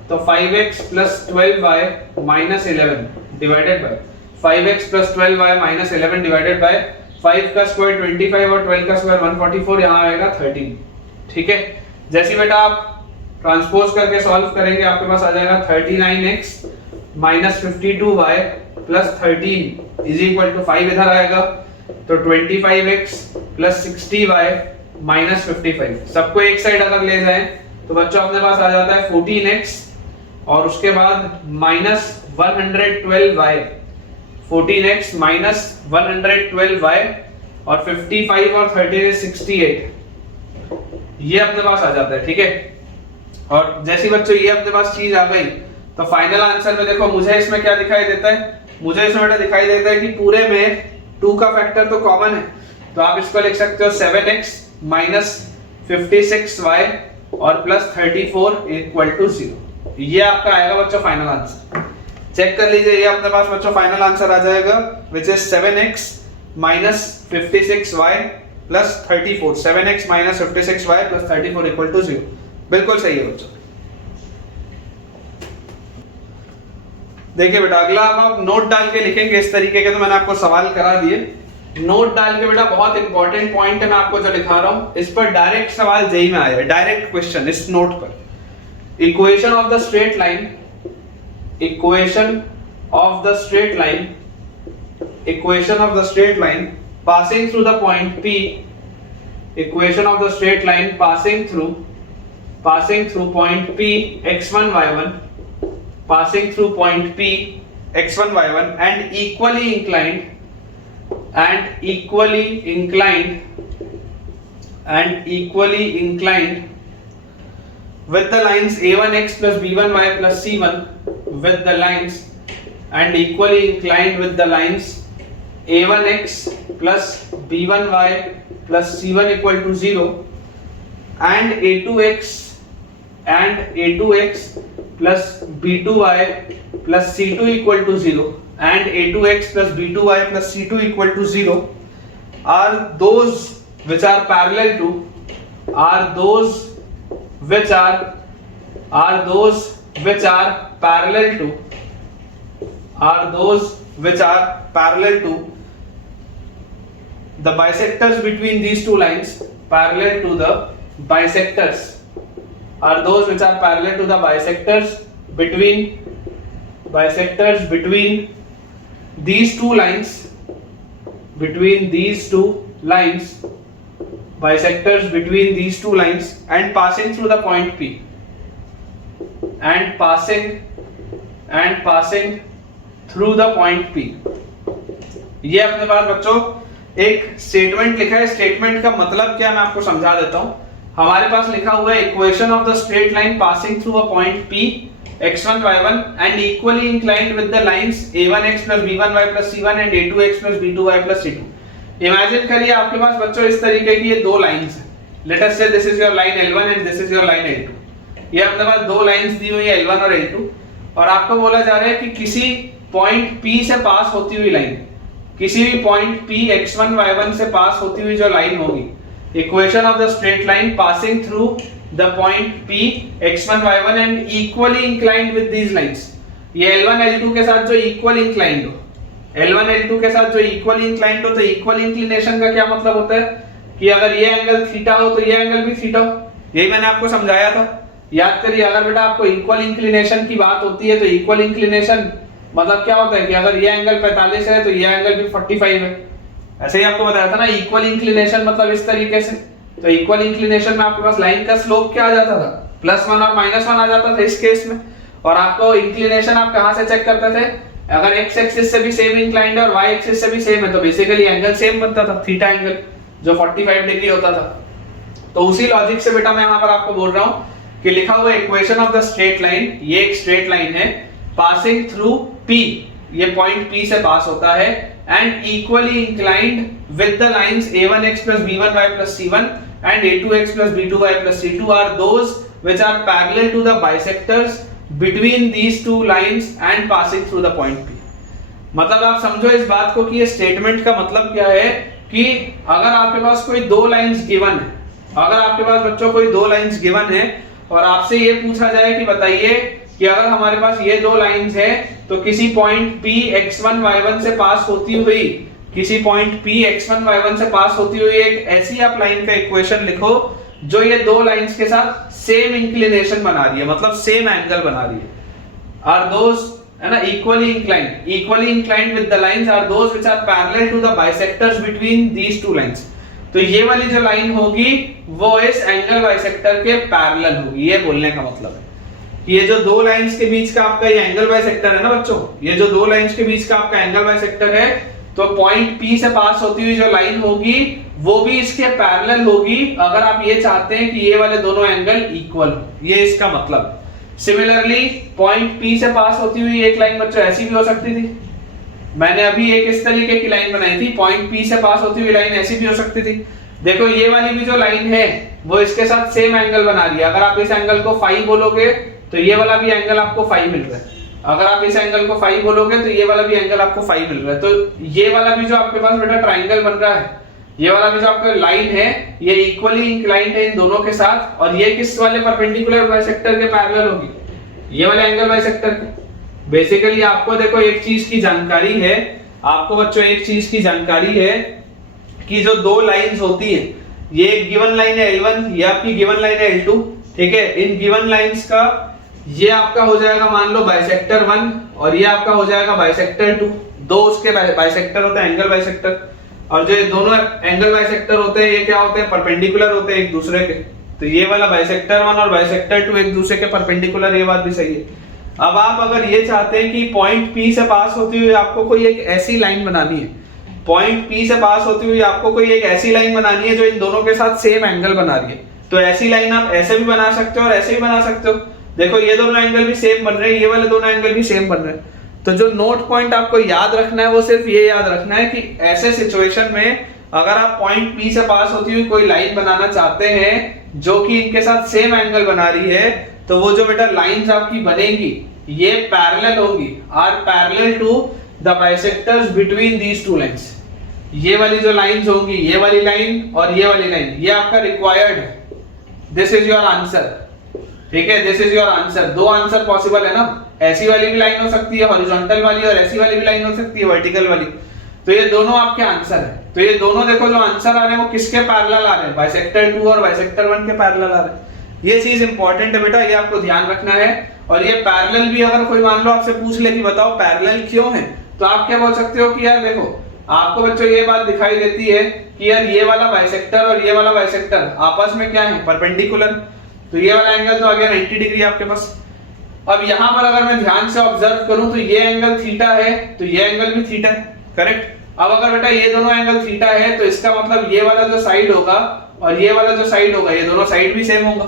तो 5x plus 12y minus 11 divided by 5x plus 12y minus 11 divided by 5 का स्क्वायर 25 और 12 का स्क्वायर 144, यहाँ आएगा 13, ठीक है। जैसे बेटा आप ट्रांसपोज करके सॉल्व करेंगे आपके पास आ जाएगा 39x minus 52y plus 13 is equal to 5 इधर आएगा तो 25x प्लस 60y माइनस 55, सबको एक साइड अगर ले जाएं तो बच्चों अपने पास आ जाता है 14x और उसके बाद minus 112y, 14x minus 112y और 55 और 13 68, ये अपने पास आ जाता है, ठीक है। और जैसी बच्चों ये अपने पास चीज आ गई तो फाइनल आंसर में देखो मुझे इसमें क्या दिखाई देता है, मुझे इसमें बेटा दिखाई देता है कि पूरे में 2 का फैक्टर तो कॉमन है, तो आप इसको लिख सकते हो 7x माइनस 56y और प्लस 34 इक्वल टू 0। ये आपका आएगा बच्चों फाइनल आंसर। चेक कर लीजिए, ये अपने पास बच्चों फाइनल आंसर आ जाएगा which is 7x minus 56y plus 34। 7x minus 56y plus 34 equal to 0। बिल्कुल सही है बच्चों। देखिए बेटा अगला अब आप नोट डाल के लिखेंगे इस तरीके के, तो मैंने आपको सवाल करा दिए। नोट डाल के बेटा बहुत इंपॉर्टेंट पॉइंट है मैं आपको जो लिखा रहा हूं, इस पर डायरेक्ट सवाल जेई में आया है, डायरेक्ट क्वेश्चन इस नोट पर। Equation of the straight line, equation of the straight line, equation of the straight line passing through the point P, equation of the straight line passing through point P x1 y1, passing through point P x1 y1 and equally inclined with the lines a1x plus b1y plus c1, with the lines and equally inclined with the lines a1x plus b1y plus c1 equal to 0 and a2x plus b2y plus c2 equal to 0 and a2x plus b2y plus c2 equal to 0 are those which are parallel to the bisectors between these two lines, parallel to the bisectors are those which are parallel to the bisectors between these two lines, bisectors between these two lines and passing through the point P, and passing through the point P। ये अपने पास बच्चों एक statement लिखा है। Statement का मतलब क्या मैं आपको समझा देता हूं। हमारे पास लिखा हुआ है equation of the straight line passing through a point P x1 y1 and equally inclined with the lines a1x plus b1y plus c1 and a2x plus b2y plus c2। Imagine करिए आपके पास बच्चों इस तरीके की ये दो लाइंस हैं। Let us से this is your line L1 and this is your line L2। ये अपने पास दो लाइंस दी हुई है L1 और L2, और आपको बोला जा रहा है कि किसी पॉइंट P से पास होती हुई लाइन, किसी भी पॉइंट P x1 y1 से पास होती हुई जो लाइन होगी, equation of the straight line passing through the point P x1 y1 and equally inclined with these lines। ये L1 L2 के साथ जो equal inclined हो, L1 L2 के साथ जो equal inclined हो, तो equal inclination का क्या मतलब होता है कि अगर ये एंगल थीटा हो तो ये एंगल भी थीटा हो। यही मैंने आपको समझाया था, याद करिए। अगर बेटा आपको इक्वल इंक्लिनेशन की बात होती है तो इक्वल इंक्लिनेशन मतलब क्या होता है कि अगर ये एंगल 45 है तो ये एंगल भी 45 है। ऐसे ही आपको बताया था ना, इक्वल इंक्लिनेशन मतलब इस तरीके से। तो इक्वल इंक्लिनेशन में आपके पास लाइन का स्लोप क्या आ जाता था, +1 और -1 आ जाता था इस केस में। और आपको इंक्लिनेशन आप कहां से चेक करते थे, अगर x एक्सिस से भी सेम इंक्लाइंड है और y एक्सिस से भी सेम है तो बेसिकली एंगल सेम बनता था, थीटा एंगल जो 45 डिग्री होता था। तो उसी लॉजिक से बेटा मैं यहां पर आपको बोल रहा हूं कि लिखा हुआ equation of the straight line, ये एक स्ट्रेट लाइन है पासिंग थ्रू P, ये पॉइंट P से पास होता है, and equally inclined with the lines a1x plus b1y plus c1 and a2x plus b2y plus c2 are those which are parallel to the bisectors between these two lines and passing through the point P। मतलब आप समझो इस बात को कि ये statement का मतलब क्या है कि अगर आपके पास कोई दो लाइंस गिवन है, अगर आपके पास बच्चों कोई दो लाइंस गिवन है और आपसे ये पूछा जाए कि बताइए कि अगर हमारे पास ये दो लाइंस है तो किसी पॉइंट P x1 y1 से पास होती हुई, किसी पॉइंट P x1 y1 से पास होती हुई एक ऐसी आप लाइन का इक्वेशन लिखो जो ये दो लाइंस के साथ सेम इंक्लिनेशन बना रही है, मतलब सेम एंगल बना रही है। आर दोस, है ना, equally inclined with the lines are those which are parallel to the bisectors between these two lines. तो ये वाली जो लाइन होगी वो इस एंगल बाइसेक्टर के पैरेलल होगी, ये बोलने का मतलब है। ये जो दो लाइंस के बीच का आपका ये एंगल बाइसेक्टर है ना बच्चों, ये जो दो लाइंस के बीच का आपका एंगल बाइसेक्टर है, तो पॉइंट P से पास होती हुई जो लाइन होगी वो भी इसके पैरेलल होगी अगर आप ये चाहते हैं कि ये वाले दोनों एंगल इक्वल हो, ये इसका मतलब। सिमिलरली पॉइंट P से पास होती हुई एक लाइन बच्चों ऐसी भी हो सकती थी, मैंने अभी एक इस तरीके की लाइन बनाई थी, पॉइंट पी से पास होती हुई लाइन ऐसी भी हो सकती थी। देखो ये वाली भी जो लाइन है वो इसके साथ सेम एंगल बना रही है। अगर आप इस एंगल को फाई बोलोगे तो ये वाला भी एंगल आपको फाई मिल रहा है। अगर आप इस एंगल को फाई बोलोगे तो ये वाला भी एंगल आपको फाई मिल रहा है। तो ये वाला भी जो आपके पास बेटा ट्राइंगल बन रहा है, ये वाला भी जो आपका लाइन है ये इक्वली इंक्लाइंड है इन दोनों के साथ, और ये किस वाले परपेंडिकुलर बाइसेक्टर के पैरेलल होगी, ये वाले एंगल बाइसेक्टर के। बेसिकली आपको देखो एक चीज की जानकारी है, आपको बच्चों एक चीज की जानकारी है कि जो दो लाइंस होती है, ये एक गिवन लाइन है L1, ये आपकी गिवन लाइन है L2, ठीक है। इन गिवन लाइंस का ये आपका हो जाएगा मान लो बाइसेक्टर 1 और ये आपका हो जाएगा बाइसेक्टर 2। दो उसके बाइसेक्टर होते हैं एंगल बाइसेक्टर, और जो दोनों एंगल बाइसेक्टर होते हैं ये क्या होते हैं, परपेंडिकुलर होते हैं एक दूसरे के। तो ये वाला बाइसेक्टर 1 और बाइसेक्टर 2 एक दूसरे के परपेंडिकुलर, ये बात भी सही है। अब आप अगर ये चाहते हैं कि पॉइंट P से पास होती हुई आपको कोई एक ऐसी लाइन बनानी है, पॉइंट P से पास होती हुई आपको कोई एक ऐसी लाइन बनानी है जो इन दोनों के साथ सेम एंगल बना रही है, तो ऐसी लाइन आप ऐसे भी बना सकते हो और ऐसे भी बना सकते हो। देखो ये दोनों एंगल भी सेम बन रहे हैं, ये वाले दोनों एंगल भी सेम बन रहे हैं। तो जो नोट पॉइंट आपको याद रखना है वो सिर्फ ये याद रखना है कि ऐसे सिचुएशन में अगर आप पॉइंट P से पास होती हुई कोई लाइन बनाना चाहते हैं जो कि इनके साथ सेम एंगल बना रही है, तो वो जो बेटा लाइंस आपकी बनेंगी ये पैरेलल होंगी, are parallel to the bisectors between these two lines. ये वाली जो लाइंस होंगी, ये वाली लाइन और ये वाली लाइन, ये आपका रिक्वायर्ड है। दिस इज योर आंसर, ठीक है, दिस इज योर आंसर। दो आंसर पॉसिबल है ना, ऐसी वाली भी लाइन हो सकती है हॉरिजॉन्टल वाली, और ऐसी वाली भी लाइन हो सकती है वर्टिकल वाली। तो ये दोनों आपके आंसर है। तो ये दोनों देखो जो आंसर आ रहे हैं वो किसके पैरेलल आ रहे हैं, बाइसेक्टर 2 और बाइसेक्टर 1 के पैरेलल आ रहे हैं। ये चीज इंपॉर्टेंट है बेटा, ये आपको ध्यान रखना है। और ये पैरेलल भी अगर कोई मान लो आपसे पूछ ले कि बताओ पैरेलल क्यों है, तो आप क्या बोल सकते हो कि यार देखो आपको बच्चों ये बात दिखाई देती है कि यार ये वाला बाइसेक्टर और ये वाला बाइसेक्टर आपस में क्या है, परपेंडिकुलर। तो ये वाला एंगल तो आ गया 90 डिग्री आपके पास। अब यहाँ पर अगर मैं ध्यान से ऑब्जर्व करूं तो ये एंगल थीटा है, तो ये एंगल भी थीटा है, करेक्ट। अब अगर बेटा ये दोनों एंगल थीटा है तो इसका मतलब ये वाला जो साइड होगा और ये वाला जो साइड होगा, ये दोनों साइड भी सेम होगा।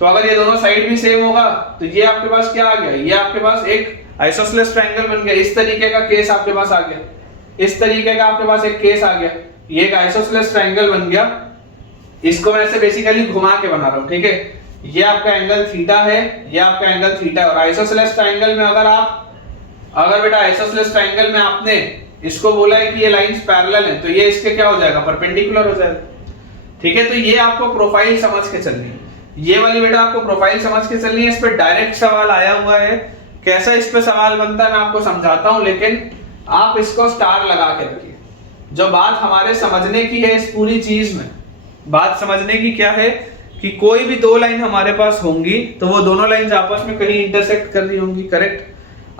तो अगर ये दोनों साइड भी सेम होगा तो ये आपके पास क्या आ गया, ये आपके पास एक आइसोसेलेस ट्रायंगल बन गया। इस तरीके का केस आपके पास आ गया, इस तरीके का आपके पास एक केस आ गया, ये एक आइसोसेलेस ट्रायंगल बन गया। इसको मैं ऐसे बेसिकली घुमा के बना रहा हूं, ठीक है। ये आपका एंगल थीटा है, ये आपका एंगल थीटा है। और आइसोसेलेस ट्रायंगल में अगर बेटा आइसोसेलेस ट्रायंगल में आपने इसको बोला है कि ये लाइंस पैरेलल हैं, तो ये इसके क्या हो जाएगा, परपेंडिकुलर हो जाएगा, ठीक है। तो ये आपको प्रोफाइल समझ के चलनी है, ये वाली बेटा आपको प्रोफाइल समझ के चलनी है। इस पे डायरेक्ट सवाल आया हुआ है, कैसा इस पे सवाल बनता है मैं आपको समझाता हूं, लेकिन आप इसको स्टार लगा के रखिए। जो बात हमारे समझने की है इस पूरी चीज में, बात समझने की क्या है कि कोई भी दो लाइन हमारे पास होंगी तो वो दोनों लाइंस आपस में कहीं इंटरसेक्ट कर रही होंगी, करेक्ट।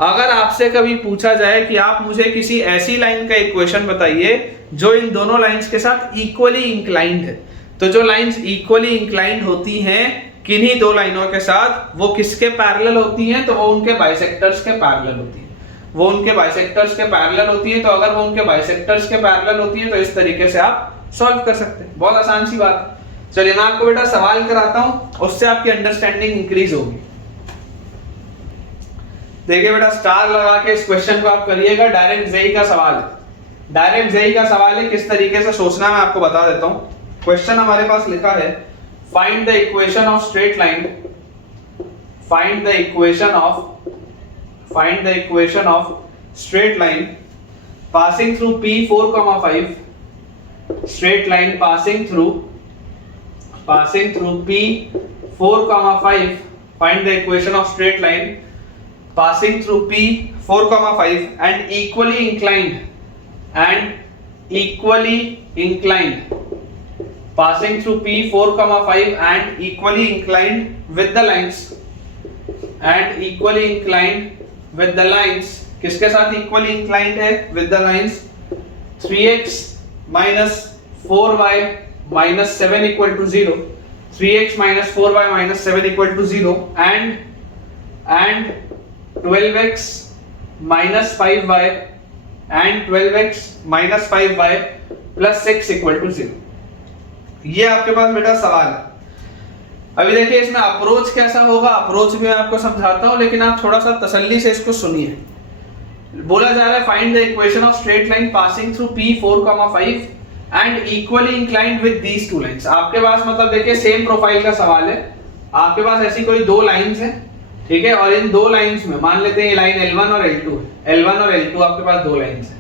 अगर आपसे कभी पूछा जाए कि आप मुझे किसी ऐसी लाइन का इक्वेशन बताइए जो इन दोनों लाइंस के साथ इक्वली इंक्लाइंड है, तो जो लाइंस इक्वली इंक्लाइंड होती हैं किन्हीं दो लाइनों के साथ, वो किसके पैरेलल होती हैं, तो वो उनके बाइसेक्टर्स के पैरेलल होती हैं, वो उनके बाइसेक्टर्स के पैरेलल होती है। तो अगर वो उनके बाइसेक्टर्स के पैरेलल होती है तो इस तरीके से आप सॉल्व कर सकते हैं, बहुत आसान सी बात। चलिए मैं आपको बेटा सवाल कराता हूं, उससे आपकी अंडरस्टैंडिंग इंक्रीज होगी। देखिए बेटा स्टार लगा के इस क्वेश्चन को आप करिएगा, डायरेक्ट जेई का सवाल है, डायरेक्ट जेई का सवाल है। किस तरीके से सोचना मैं आपको बता देता हूं। क्वेश्चन हमारे पास लिखा है, find the equation of straight line, find the equation of straight line passing through P 4,5, straight line passing through P 4,5, find the equation of straight line passing through P 4,5 and equally inclined passing through P 4,5 and equally inclined with the lines किसके साथ equally inclined है, with the lines 3x minus 4y minus 7 equal to 0, 3x minus 4y minus 7 equal to 0 and 12x minus 5y and 12x minus 5y plus 6 equal to 0। ये आपके पास बेटा सवाल है। अभी देखिए इसमें अप्रोच कैसा होगा, अप्रोच भी मैं आपको समझाता हूं, लेकिन आप थोड़ा सा तसल्ली से इसको सुनिए। बोला जा रहा है find the equation of straight line passing through P4,5 and equally inclined with these two lines. आपके पास मतलब देखिए सेम प्रोफाइल का सवाल है, आपके पास ऐसी कोई दो लाइंस है, ठीक है, और इन दो लाइंस में मान लेते हैं ये लाइन L1 और L2 है, L1 और L2 आपके पास दो लाइंस है।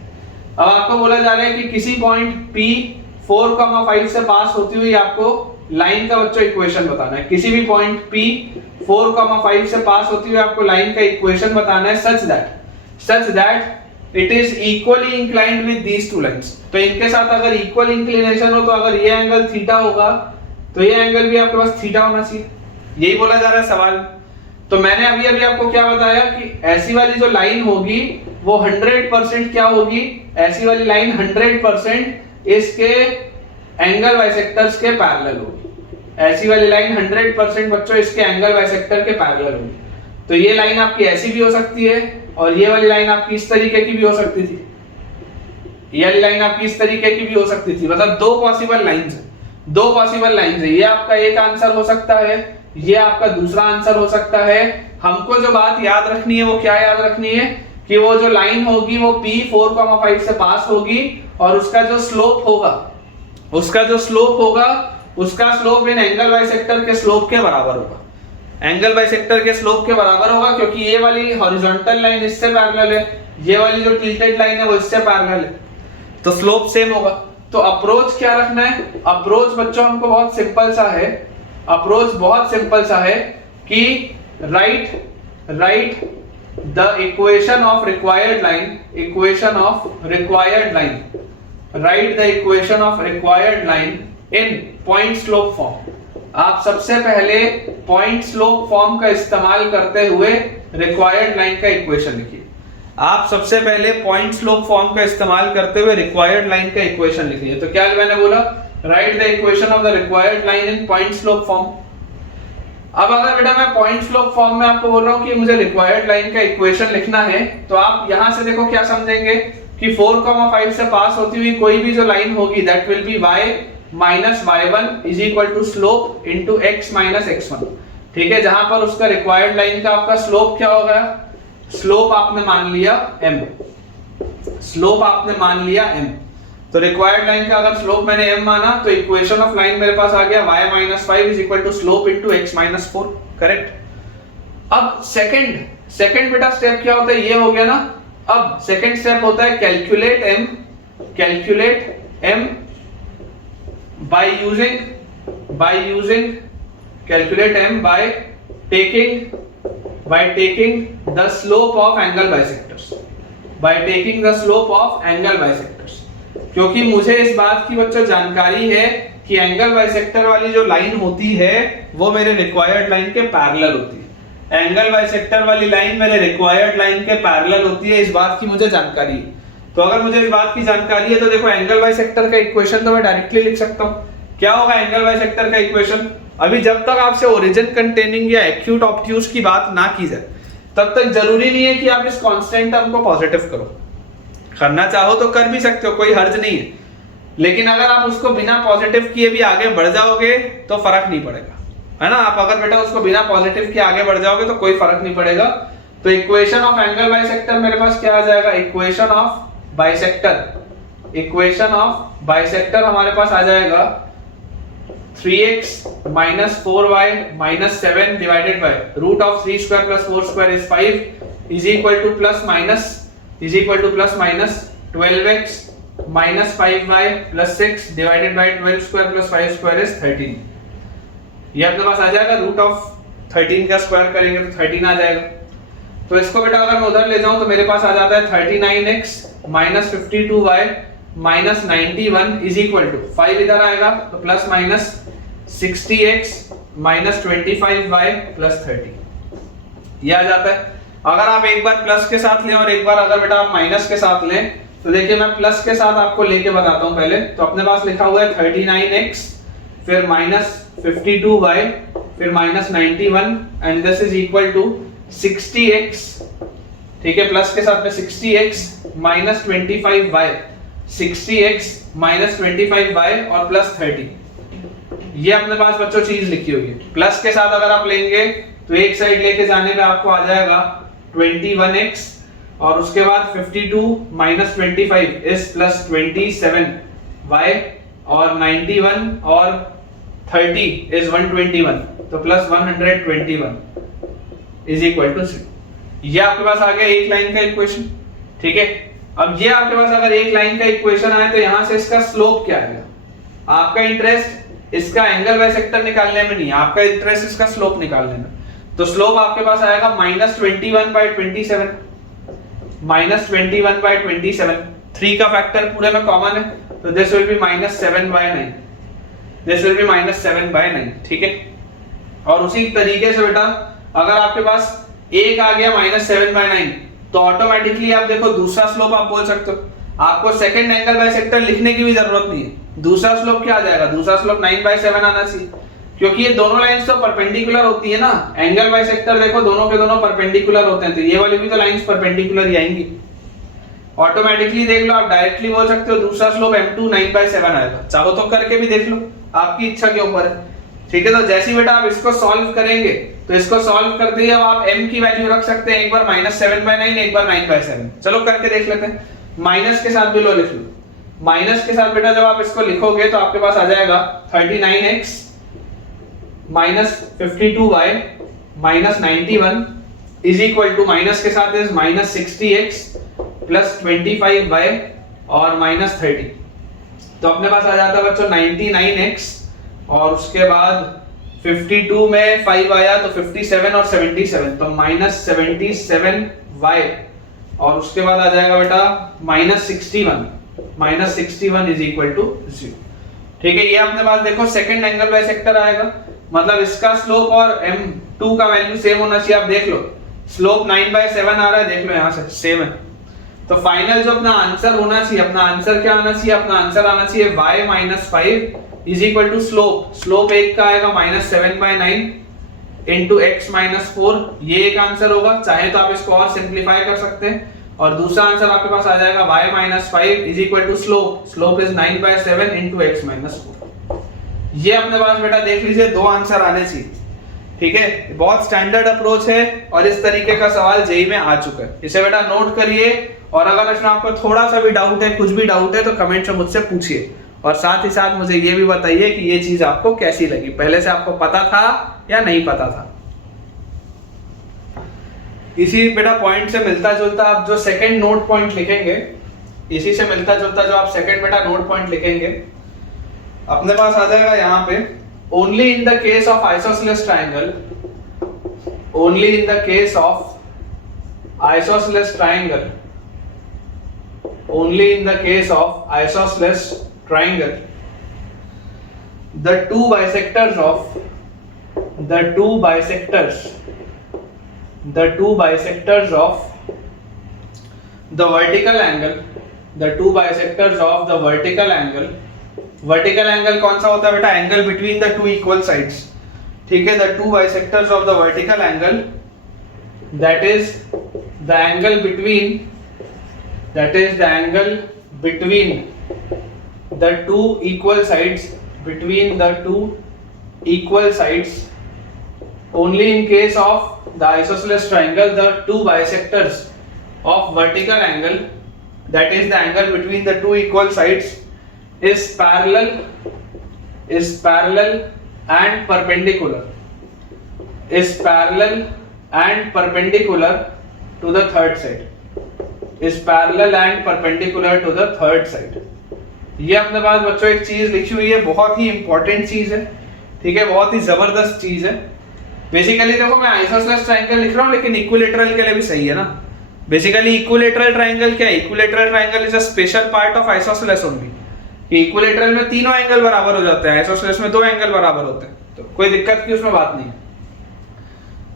अब आपको बोला जा रहा है कि किसी पॉइंट P4,5 से पास होती हुई आपको लाइन का बच्चों इक्वेशन बताना है। किसी भी पॉइंट P4,5 से पास होती हुई आपको लाइन का इक्वेशन बताना है such that it is equally inclined with these two lines. तो इनके साथ अगर इक्वल इंक्लिनेशन हो, तो अगर ये एंगल थीटा होगा तो ये एंगल भी आपके पास थीटा होना चाहिए, यही बोला जा रहा है सवाल। तो मैंने अभी आपको क्या बताया कि ऐसी वाली जो लाइन होगी वो 100% क्या होगी, ऐसी वाली लाइन 100% इसके एंगल बाइसेक्टर्स के पैरेलल होगी। ऐसी वाली लाइन 100% बच्चों इसके एंगल बाइसेक्टर के पैरेलल होगी। तो ये लाइन आपकी ऐसी भी हो सकती है और ये वाली लाइन आपकी इस तरीके की भी हो सकती थी, ये वाली लाइन आपकी इस तरीके की भी हो सकती थी। मतलब दो पॉसिबल लाइंस है, ये आपका एक आंसर हो सकता है, ये आपका दूसरा आंसर हो सकता है। हमको जो बात याद रखनी है वो क्या याद रखनी है कि वो जो लाइन होगी वो P4,5 से पास होगी और उसका जो स्लोप होगा उसका स्लोप इन एंगल बाइसेक्टर के स्लोप के बराबर होगा, एंगल बाइसेक्टर के स्लोप के बराबर होगा, क्योंकि ये वाली हॉरिजॉन्टल लाइन इससे पैरेलल है, ये वाली जो टिल्टेड लाइन है वो इससे पैरेलल है, तो स्लोप सेम होगा। तो अप्रोच क्या रखना है, अप्रोच बच्चों हमको बहुत सिंपल सा है कि right the equation of required line in point slope form. आप सबसे पहले पॉइंट स्लोप फॉर्म का इस्तेमाल करते हुए रिक्वायर्ड लाइन का इक्वेशन लिखिए। तो क्या मैंने बोला, right the equation of the required line in point slope form. अब अगर बेटा मैं पॉइंट स्लोप फॉर्म में आपको बोल रहा हूं कि मुझे रिक्वायर्ड लाइन का इक्वेशन लिखना है, तो आप यहां से देखो क्या समझेंगे कि 4,5 से पास होती हुई कोई भी जो लाइन होगी that will be y minus y1 is equal to slope into x minus x1। ठीक है, जहां पर उसका रिक्वायर्ड लाइन का आपका स्लोप क्या होगा, स्लोप आपने मान लिया m। तो रिक्वायर्ड लाइन का अगर स्लोप मैंने m माना तो इक्वेशन ऑफ लाइन मेरे पास आ गया y minus 5 is equal to slope into x minus 4। Correct. अब सेकंड बेटा स्टेप क्या होता है, ये हो गया ना। अब सेकंड स्टेप होता है calculate m by taking the slope of angle bisectors। क्योंकि मुझे इस बात की बच्चों जानकारी है कि एंगल बाइसेक्टर वाली जो लाइन होती है वो मेरे रिक्वायर्ड लाइन के पैरेलल होती है। एंगल बाइसेक्टर वाली लाइन मेरे रिक्वायर्ड लाइन के पैरेलल होती है, इस बात की मुझे जानकारी है। तो अगर मुझे इस बात की जानकारी है तो देखो एंगल बाइसेक्टर का इक्वेशन तो मैं डायरेक्टली लिख सकता हूं। क्या होगा एंगल बाइसेक्टर का इक्वेशन, अभी जब तक आपसे ओरिजिन कंटेनिंग या एक्यूट ऑब्ट्यूज की बात ना की जाए तब तक जरूरी नहीं है कि आप इस कांस्टेंट टर्म को पॉजिटिव करो। करना चाहो तो कर भी सकते हो, कोई हर्ज नहीं है, लेकिन अगर आप उसको बिना पॉजिटिव किए भी आगे बढ़ जाओगे तो फर्क नहीं पड़ेगा, है ना। आप अगर बेटा उसको बिना पॉजिटिव किए आगे बढ़ जाओगे तो कोई फर्क नहीं पड़ेगा। तो इक्वेशन ऑफ एंगल बाइसेक्टर मेरे पास क्या आ जाएगा, इक्वेशन ऑफ बाइसेक्टर हमारे पास आ जाएगा 3x minus 4y minus 7 divided by root of 3 square plus 4 square is 5 is equal to plus minus 12x minus 5y plus 6 divided by 12 square plus 5 square is 13। ये अपने पास आ जाएगा, रूट ऑफ 13 का square करेंगे तो 13 आ जाएगा। तो इसको बेटा अगर मैं उधर ले जाऊं तो मेरे पास आ जाता है 39x minus 52y minus 91 is equal to 5 इधर आएगा तो plus minus 60x minus 25y plus 30 ये आ जाता है। अगर आप एक बार प्लस के साथ लें और एक बार अगर बेटा आप माइनस के साथ लें तो देखिए मैं प्लस के साथ आपको लेके बताता हूं। पहले तो अपने पास लिखा हुआ है 39x फिर माइनस 52y फिर minus 91 and this is equal to 60x। ठीक है, प्लस के साथ में 60x minus 25y, 60x minus 25y और प्लस 30। ये अपने पास बच्चों चीज लिखी हुई है। प्लस के साथ अगर आप लेंगे तो एक साइड लेके जाने पे आपको आ जाएगा 21x और उसके बाद 52 माइनस 25 इज प्लस 27y और 91 और 30 इज 121, तो प्लस 121 इज इक्वल टू 0। ये आपके पास आ गया एक लाइन का इक्वेशन, ठीक है। अब ये आपके पास अगर एक लाइन का इक्वेशन आए तो यहां से इसका स्लोप क्या आएगा? आपका इंटरेस्ट इसका एंगल बाइसेक्टर निकालने में नहीं, आपका इंटरेस्ट इसका स्लोप निकालने में। तो स्लोप आपके पास आएगा -21/27, -21/27, 3 का फैक्टर पूरे में कॉमन है, तो this will B -7/9, this will B -7/9, ठीक है। और उसी तरीके से बेटा अगर आपके पास एक आ गया -7/9, तो ऑटोमेटिकली आप देखो दूसरा स्लोप आप बोल सकते हो, आपको सेकंड एंगल बाइसेक्टर लिखने की भी जरूरत नहीं है। दूसरा स्लोप क्या आ जाएगा? दूसरा स्लोप 9/7 आना चाहिए, क्योंकि ये दोनों लाइंस तो परपेंडिकुलर होती है ना। एंगल बाइसेक्टर देखो दोनों के दोनों परपेंडिकुलर होते हैं, तो ये वाली भी तो लाइंस परपेंडिकुलर ही आएंगी। ऑटोमेटिकली देख लो, आप डायरेक्टली बोल सकते हो दूसरा स्लोप m2 9/7 आएगा। चाहो तो करके भी देख लो, आपकी इच्छा के ऊपर है, ठीक है। तो जैसे ही बेटा आप इसको सॉल्व करेंगे तो इसको सॉल्व करते ही अब आप m की वैल्यू रख सकते हैं, एक बार -7/9, एक बार 9/7। चलो करके देख लेते हैं। माइनस के साथ भी लो लिख लो, माइनस के साथ बेटा जब आप इसको लिखोगे तो आपके पास आ जाएगा 39x -52y -91 is equal to, minus के साथ इज -60x +25y और -30। तो अपने पास आ जाता है बच्चों 99x, और उसके बाद 52 में 5 आया तो 57 और 77, तो -77y, और उसके बाद आ जाएगा बेटा -61 इज इक्वल टू 0, ठीक है। ये अपने पास देखो सेकंड एंगल बाइसेक्टर आएगा, मतलब इसका स्लोप और m2 का वैल्यू सेम होना चाहिए। आप देख लो स्लोप 9/7 आ रहा है, देख लो यहां से सेम है। तो फाइनल जो अपना आंसर होना चाहिए, अपना आंसर क्या आना चाहिए? अपना आंसर आना चाहिए y - 5 is equal to slope एक का आएगा -7/9 इंटू x - 4, ये एक आंसर होगा। चाहे तो आप इसको और सिंप्लीफाई कर सकते हैं, और दूसरा आंसर आपके पास आ जाएगा y - 5 is equal to slope is 9/7 into x - 4। ये अपने पास बेटा देख लीजिए दो आंसर आने चाहिए, ठीक है। बहुत स्टैंडर्ड अप्रोच है और इस तरीके का सवाल जेईई में आ चुका है। इसे बेटा नोट करिए, और अगर इसमें आपको थोड़ा सा भी डाउट है, कुछ भी डाउट है, तो कमेंट में मुझसे पूछिए, और साथ ही साथ मुझे ये भी बताइए कि ये चीज आपको कैसी लगी, पहले से आपको पता था या नहीं पता था। इसी बेटा पॉइंट से मिलता जुलता आप जो सेकंड नोट पॉइंट लिखेंगे, इसी से मिलता जुलता जो आप सेकंड बेटा नोट पॉइंट लिखेंगे, अपने पास आ जाएगा यहाँ पे only in the case of isosceles triangle, only in the case of isosceles triangle, only in the case of isosceles triangle, the two bisectors of the vertical angle, the two bisectors of the vertical angle, vertical angle कौन सा होता है बेटा? Angle between the two equal sides, ठीक है। The two bisectors of the vertical angle, that is the angle between the two equal sides, only in case of the isosceles triangle, the two bisectors of vertical angle, that is the angle between the two equal sides, is parallel and perpendicular, to the third side, ये अपने पास बच्चों एक चीज लिखी हुई है, बहुत ही important चीज है, ठीक है, बहुत ही जबरदस्त चीज है। बेसिकली देखो मैं आइसोसेलेस ट्रायंगल लिख रहा हूँ, लेकिन इक्विलैटरल के लिए भी सही है ना। बेसिकली इक्विलैटरल ट्रायंगल क्या है? Equilateral triangle is a special part of isosceles only, कि इक्विलैटरल में तीनों एंगल बराबर हो जाते हैं, आइसोसेलेस में दो एंगल बराबर होते हैं, तो कोई दिक्कत की उसमें बात नहीं है।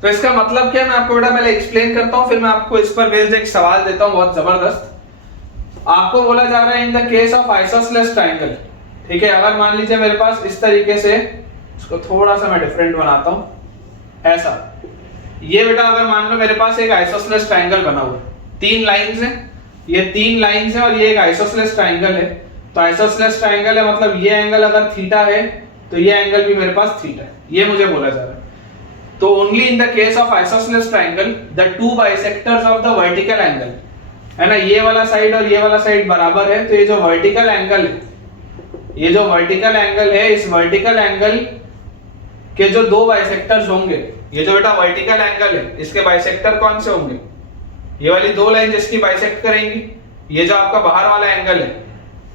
तो इसका मतलब क्या, मैं आपको बेटा पहले एक्सप्लेन करता हूँ, फिर मैं आपको इस पर बेस्ड एक सवाल देता हूँ बहुत जबरदस्त। आपको बोला जा रहा है in the case of isosceles triangle, ठीक है। अगर मान लीजिए मेरे पास इस तरीके से, इसको थोड़ा सा मैं डिफरेंट बनाता हूँ, ऐसा, ये बेटा अगर मान लो मेरे पास एक आइसोसेलेस ट्रायंगल बना हुआ है, तीन लाइंस हैं, ये तीन लाइंस हैं और ये एक आइसोसेलेस ट्रायंगल है। तो आइसोसेलेस ट्रायंगल है मतलब ये एंगल अगर थीटा है तो ये एंगल भी मेरे पास थीटा है, ये मुझे बोला जा रहा है। तो only in the case of isosceles triangle the two bisectors of the vertical angle, है ना, ये वाला साइड और ये वाला साइड बराबर है, तो ये जो वर्टिकल एंगल है, ये जो वर्टिकल एंगल है, इस वर्टिकल एंगल के जो दो बाइसेक्टर्स होंगे, ये जो बेटा वर्टिकल एंगल है इसके बाइसेक्टर कौन से होंगे, ये वाली दो लाइन जिसकी बाइसेक्ट करेंगी, ये जो आपका बाहर वाला एंगल है,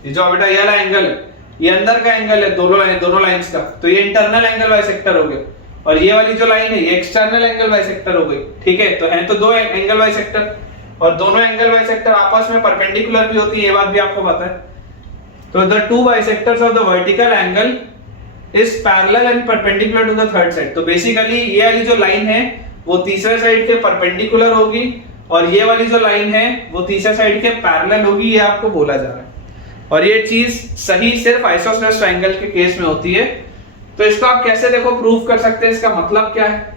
ये जो बेटा ये वाला एंगल है, ये अंदर का एंगल है दोनों लाइंस का, तो ये इंटरनल एंगल बाइसेक्टर हो गए, और ये वाली जो लाइन है ये एक्सटर्नल एंगल बाइसेक्टर हो गई। ठीक है, तो है तो दो एंगल बाइसेक्टर, और दोनों एंगल बाइसेक्टर आपस में परपेंडिकुलर भी होती है, ये बात भी आपको पता है। तो the two bisectors of the vertical angle is parallel and perpendicular to the third side. तो बेसिकली ये वाली जो लाइन है वो तीसरे साइड के परपेंडिकुलर होगी, और ये वाली जो लाइन है वो तीसरे साइड के पैरेलल होगी, ये आपको बोला जा रहा है। और ये चीज सही सिर्फ आइसोसेलेस ट्रायंगल के केस में होती है। तो इसको आप कैसे देखो प्रूव कर सकते हैं, इसका मतलब क्या है,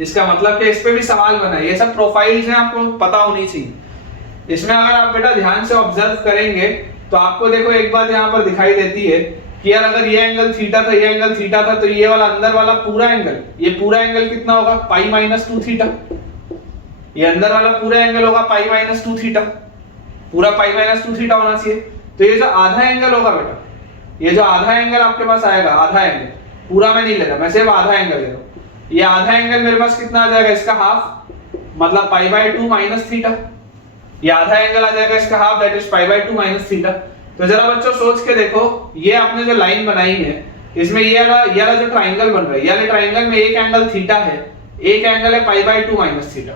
इसका मतलब क्या, इस पे भी सवाल बना है। ये सब प्रोफाइल्स हैं, आपको पता होनी चाहिए। इसमें अगर आप बेटा ध्यान से ऑब्जर्व करेंगे तो आपको देखो एक बात यहाँ पर दिखाई देती है कि यार अगर ये एंगल थीटा था, ये एंगल थीटा था, तो ये वाला अंदर वाला पूरा एंगल, ये पूरा एंगल कितना होगा, पाई माइनस 2 थीटा। ये अंदर वाला पूरा एंगल होगा पाई माइनस 2 थीटा, पूरा पाई माइनस 2 थीटा होना चाहिए। तो ये जो आधा एंगल होगा बेटा, ये जो आधा एंगल आपके पास आएगा, आधा एंगल, पूरा मैं नहीं ले रहा, मैं सिर्फ आधा एंगल ले रहा हूं। ये आधा एंगल मेरे पास कितना आ जाएगा, इसका हाफ, मतलब पाई बाय 2 माइनस थीटा। ये आधा एंगल आ जाएगा इसका half, that is pi by 2 minus theta. तो जरा बच्चों सोच के देखो, ये आपने जो लाइन बनाई है इसमें ये वाला जो ट्रायंगल बन रहा है, ये ट्रायंगल में एक एंगल थीटा है, एक एंगल है पाई बाय 2 माइनस थीटा।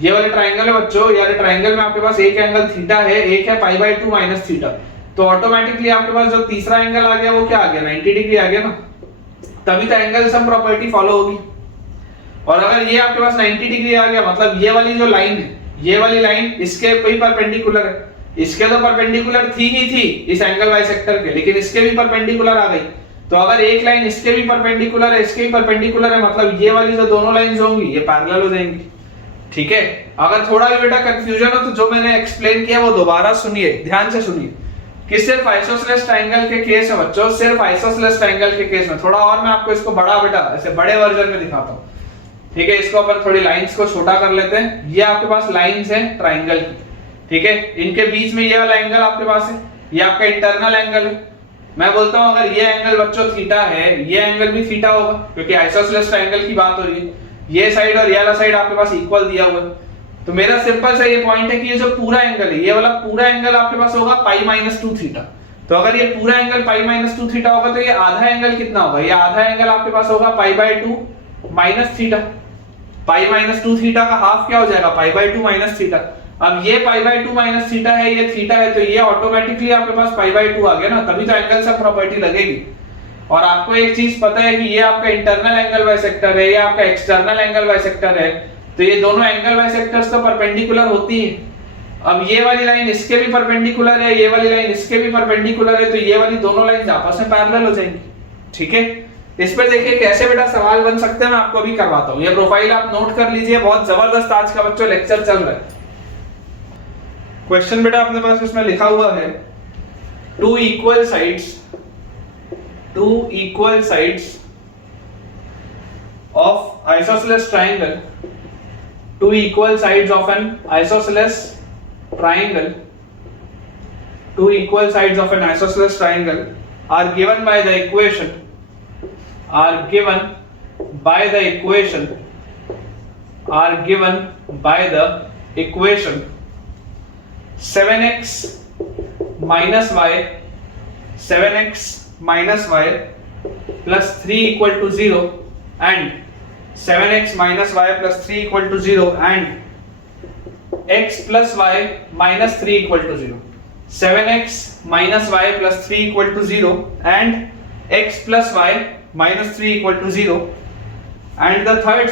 ये वाले ट्रायंगल है बच्चों, ये वाले ट्रायंगल में आपके पास एक एंगल थीटा है, एक है पाई बाय 2 माइनस थीटा। तो ऑटोमेटिकली आपके पास जो तीसरा एंगल आ गया वो क्या आ गया, 90 डिग्री आ गया ना, तभी तो एंगल सम प्रॉपर्टी फॉलो होगी। और अगर ये आपके पास 90 डिग्री आ गया, मतलब ये वाली जो लाइन है, ये वाली लाइन इसके कोई परपेंडिकुलर है, इसके तो परपेंडिकुलर थी ही थी इस एंगल बाइसेक्टर के, लेकिन इसके भी परपेंडिकुलर आ गई। तो अगर एक लाइन इसके भी परपेंडिकुलर है, इसके भी परपेंडिकुलर है, मतलब ये वाली जो दोनों लाइंस होंगी ये पैरेलल हो जाएंगी। ठीक है, अगर थोड़ा भी बेटा कंफ्यूजन हो तो जो मैंने एक्सप्लेन किया वो दोबारा सुनिए, ध्यान से सुनिए, कि सिर्फ आइसोसेलेस ट्रायंगल के केस में बच्चों, सिर्फ आइसोसेलेस ट्रायंगल के केस में, थोड़ा और मैं आपको इसको बड़ा बेटा ऐसे बड़े वर्जन में दिखाता हूँ। ठीक है, इसको अपन थोड़ी लाइंस को छोटा कर लेते हैं। ये आपके पास लाइंस है ट्रायंगल की, ठीक है, इनके बीच में ये वाला एंगल आपके पास है, ये आपका इंटरनल एंगल है। मैं बोलता हूं अगर ये एंगल बच्चों थीटा है, ये एंगल भी थीटा होगा, क्योंकि आइसोसेलेस ट्रायंगल की बात हो रही है। ये साइड और ये वाला साइड आपके पास इक्वल दिया हुआ है। तो मेरा सिंपल सा ये पॉइंट है कि ये जो पूरा एंगल है, ये वाला पूरा एंगल आपके पास होगा पाई माइनस 2 थीटा। तो अगर ये पूरा एंगल पाई माइनस 2 थीटा होगा तो ये आधा एंगल कितना होगा, ये आधा एंगल आपके पास होगा pi by 2 minus theta. Pi minus 2 theta का हाफ क्या हो जाएगा, पाई बाय 2 माइनस थीटा। अब ये पाई बाय 2 माइनस थीटा है, ये थीटा है, तो ये ऑटोमेटिकली आपके पास पाई बाय 2 आ गया ना, तभी तो एंगल सम प्रॉपर्टी लगेगी। और आपको एक चीज पता है कि ये आपका इंटरनल एंगल बाइसेक्टर है, ये आपका एक्सटर्नल एंगल बाइसेक्टर है, तो ये दोनों एंगल बाइसेक्टर्स तो परपेंडिकुलर होती है। अब ये वाली लाइन इसके भी परपेंडिकुलर है, ये वाली लाइन इसके भी परपेंडिकुलर है, तो ये वाली दोनों लाइंस आपस में पैरेलल हो जाएंगी। ठीक है, इस पे देखिए कैसे बेटा सवाल बन सकते हैं, मैं आपको अभी करवाता हूँ। ये प्रोफाइल आप नोट कर लीजिए, बहुत जबरदस्त आज का बच्चों लेक्चर चल रहा है। क्वेश्चन बेटा अपने पास इसमें लिखा हुआ है, two equal sides of isosceles triangle, two equal sides of an isosceles triangle, two equal sides of an isosceles triangle are given by the equation 7x minus y plus 3 equal to 0 and 7x minus y plus 3 equal to 0 and x plus y minus 3 equal to 0. 7x minus y plus 3 equal to 0 and x plus y minus 3 equal to 0 and the third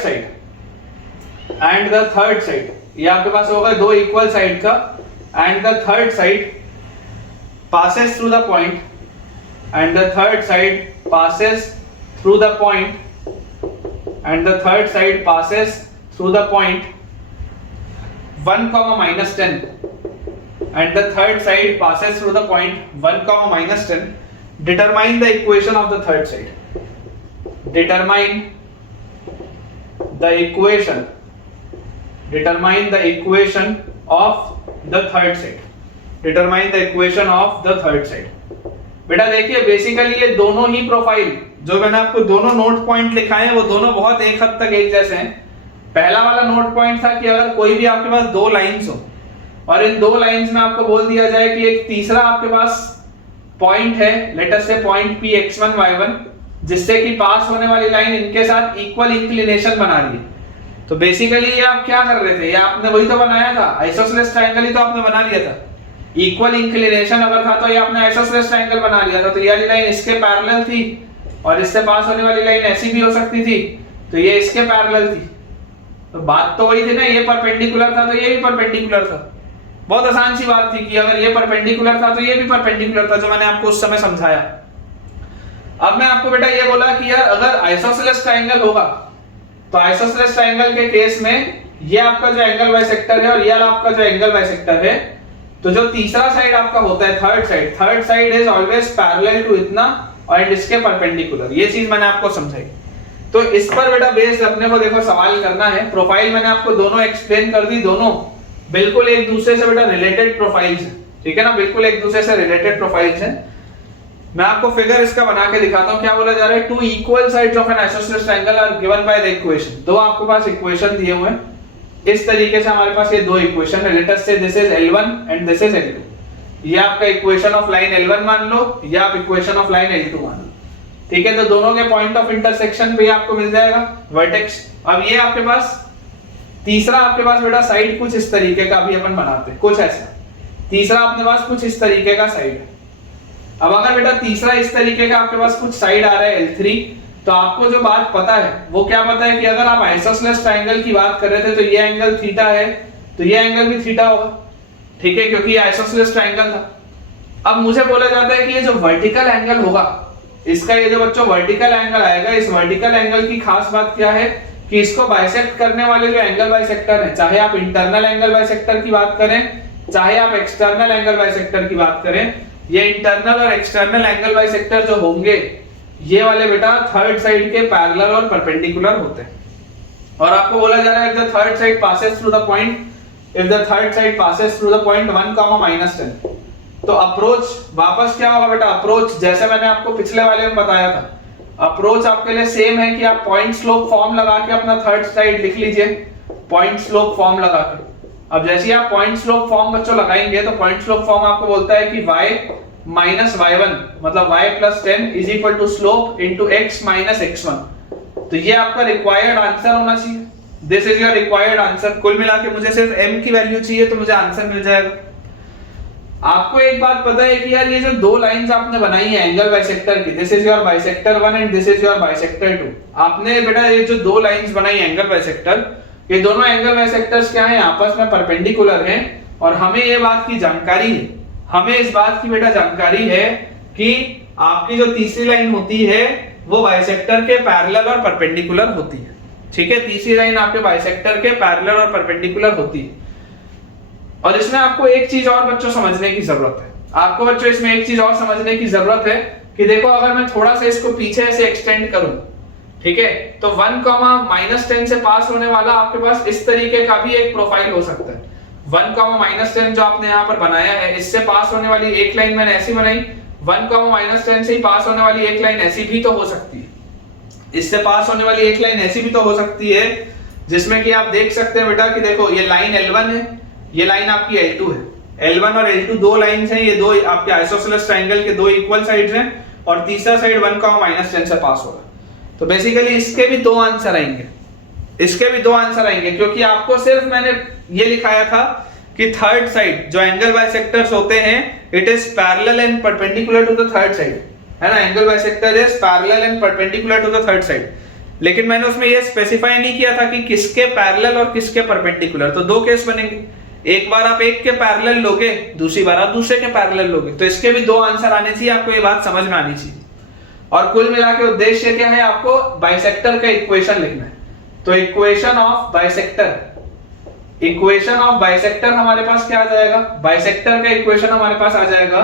side ये आपके पास होगा दो equal side का, and the third side passes through the point, and the third side passes through the point, and the third side passes through the point 1 comma minus 10, and the third side passes through the point 1 comma minus 10. Determine the equation of the third side. Determine the equation of the third side, determine the equation of the third side. बेटा देखिए basically ये दोनों ही profile जो मैंने आपको दोनों note point लिखाए हैं वो दोनों बहुत एक हद तक एक जैसे हैं। पहला वाला नोट पॉइंट था कि अगर कोई भी आपके पास दो लाइंस हो और इन दो लाइंस में आपको बोल दिया जाए कि एक तीसरा आपके पास पॉइंट है, लेट अस से पॉइंट P x1 y1, जिससे कि पास होने वाली लाइन इनके साथ इक्वल इंक्लिनेशन बना रही है। तो बेसिकली ये आप क्या कर रहे थे, ये आपने वही तो बनाया था, आइसोसेलेस ट्रायंगल ही तो आपने बना लिया था। इक्वल इंक्लिनेशन अगर था तो ये आपने आइसोसेलेस ट्रायंगल बना लिया था। तो ये वाली लाइन इसके पैरेलल थी और इससे पास होने वाली लाइन ऐसी भी हो सकती थी, तो ये इसके पैरेलल थी। तो बात तो वही थी ना, ये परपेंडिकुलर था तो ये भी परपेंडिकुलर था। बहुत आसान सी बात थी कि अगर ये परपेंडिकुलर था तो ये भी परपेंडिकुलर था, जो मैंने आपको उस समय समझाया। अब मैं आपको बेटा ये बोला कि यार अगर आइसोसेलेस ट्रायंगल होगा तो आइसोसेलेस ट्रायंगल के केस में ये आपका जो एंगल बाइसेक्टर है और ये आपका जो एंगल बाइसेक्टर है, तो जो तीसरा साइड आपका होता है third side is always parallel to इतना और इसके परपेंडिकुलर। ये चीज मैंने आपको समझाई। तो इस पर बेटा बेस्ड अपने को देखो सवाल करना है। प्रोफाइल मैंने आपको दोनों एक्सप्लेन कर दी, दोनों बिल्कुल एक दूसरे से बेटा रिलेटेड प्रोफाइल्स हैं, ठीक है ना, बिल्कुल एक दूसरे से रिलेटेड प्रोफाइल्स हैं। मैं आपको फिगर इसका बना के दिखाता हूं। क्या बोला जा रहा है, two equal sides of an isosceles triangle are given by the equation. दो आपके पास इक्वेशन दिए हुए हैं, इस तरीके से हमारे पास ये दो इक्वेशन है। लेट अस से this is L1 and this is L2। ये आपका इक्वेशन ऑफ लाइन L1 मान लो या आप इक्वेशन ऑफ लाइन L2 मान लो, ठीक है। तो दोनों के पॉइंट ऑफ इंटरसेक्शन पे आपको मिल जाएगा वर्टेक्स। अब ये आपके पास तीसरा आपके पास बेटा साइड कुछ इस तरीके का भी अपन बनाते हैं, कुछ ऐसा। तीसरा अपने पास कुछ इस तरीके का साइड है। अब अगर बेटा तीसरा इस तरीके का आपके पास कुछ साइड आ रहा है L3, तो आपको जो बात पता है वो क्या पता है कि अगर आप आइसोसेलेस ट्रायंगल की बात कर रहे थे तो ये एंगल थीटा है, तो ये एंगल भी थीटा होगा, ठीक है, क्योंकि ये आइसोसेलेस ट्रायंगल था। अब मुझे बोला जाता है कि ये जो वर्टिकल एंगल होगा इसका, ये जो बच्चों वर्टिकल एंगल आएगा, इस वर्टिकल एंगल की खास बात क्या है कि इसको बाइसेक्ट करने वाले जो एंगल बाइसेक्टर है, चाहे आप इंटरनल एंगल बाइसेक्टर की बात करें चाहे आप एक्सटर्नल एंगल बाइसेक्टर की बात करें, ये इंटरनल और एक्सटर्नल एंगल बाइसेक्टर जो होंगे ये वाले बेटा थर्ड साइड के पैरेलल और परपेंडिकुलर होते हैं। और आपको बोला जा रहा है if the third side passes through the point 1, -10, तो अप्रोच वापस क्या होगा बेटा, अप्रोच जैसे मैंने आपको पिछले वाले में बताया था, अप्रोच आपके लिए सेम है कि आप पॉइंट स्लोप फॉर्म लगा के अपना थर्ड साइड लिख लीजिए, पॉइंट स्लोप फॉर्म लगा के। अब जैसे ही आप पॉइंट स्लोप फॉर्म बच्चों लगाएंगे तो पॉइंट स्लोप फॉर्म आपको बोलता है कि y माइनस y1 मतलब y plus 10 is equal to slope into x minus x1। तो ये आपका रिक्वायर्ड आंसर होना चाहिए, this is your required answer. कुल मिला के मुझे सिर्फ m की वैल्यू चाहिए तो मुझे आंसर मिल जाएगा। आपको एक बात पता है कि यार ये जो दो लाइंस आपने बनाई है एंगल बाइसेक्टर की, this is your bisector 1 and this is your bisector 2। आपने बेटा ये जो दो लाइंस बनाई एंगल बाइसेक्टर, ये दोनों एंगल बाइसेक्टर्स क्या हैं, आपस में परपेंडिकुलर हैं। और हमें ये बात की जानकारी है, हमें इस बात की बेटा जानकारी है कि आपकी जो तीसरी लाइन होती है वो बाइसेक्टर के पैरेलल और परपेंडिकुलर होती है, ठीक है। तीसरी लाइन आपके बाइसेक्टर के पैरेलल और परपेंडिकुलर होती है। और इसमें आपको एक चीज और बच्चों समझने की जरूरत है, आपको बच्चों इसमें एक चीज और समझने की जरूरत है कि देखो अगर मैं थोड़ा सा इसको पीछे से एक्सटेंड करूं, ठीक है, तो 1, -10 से पास होने वाला आपके पास इस तरीके का भी एक प्रोफाइल हो सकता है। 1, -10 जो आपने यहाँ पर बनाया है, इससे पास होने वाली एक लाइन मैंने ऐसी बनाई, 1, -10 से ही पास होने वाली एक लाइन ऐसी भी तो हो सकती है, इससे पास होने वाली एक लाइन ऐसी भी तो हो सकती है, जिसमें कि आप देख सकते हैं बेटा कि देखो ये लाइन L1 है, ये लाइन आपकी L2 है। L1 और L2 दो लाइंस हैं, ये दो आपके आइसोसेलेस ट्रायंगल के दो इक्वल साइड्स हैं और तीसरा साइड 1, -10 से पास होगा। तो बेसिकली इसके भी दो आंसर आएंगे, इसके भी दो आंसर आएंगे, क्योंकि आपको सिर्फ मैंने ये लिखाया था कि थर्ड साइड जो एंगल बाइसेक्टर्स होते हैं it is parallel and perpendicular to the third side, है ना, angle bisector is parallel and perpendicular to the third side. लेकिन मैंने उसमें ये स्पेसिफाई नहीं किया था कि किसके पैरेलल और किसके परपेंडिकुलर। तो दो केस बनेंगे, एक बार आप एक के पैरेलल लोगे, दूसरी बार आप दूसरे के पैरेलल लोगे, तो इसके भी दो आंसर आने चाहिए, आपको ये बात समझ में आनी चाहिए। और कुल मिला के उद्देश्य क्या है, आपको बाइसेक्टर का इक्वेशन लिखना है। तो इक्वेशन ऑफ बाइसेक्टर हमारे पास क्या आ जाएगा, बाइसेक्टर का इक्वेशन हमारे पास आ जाएगा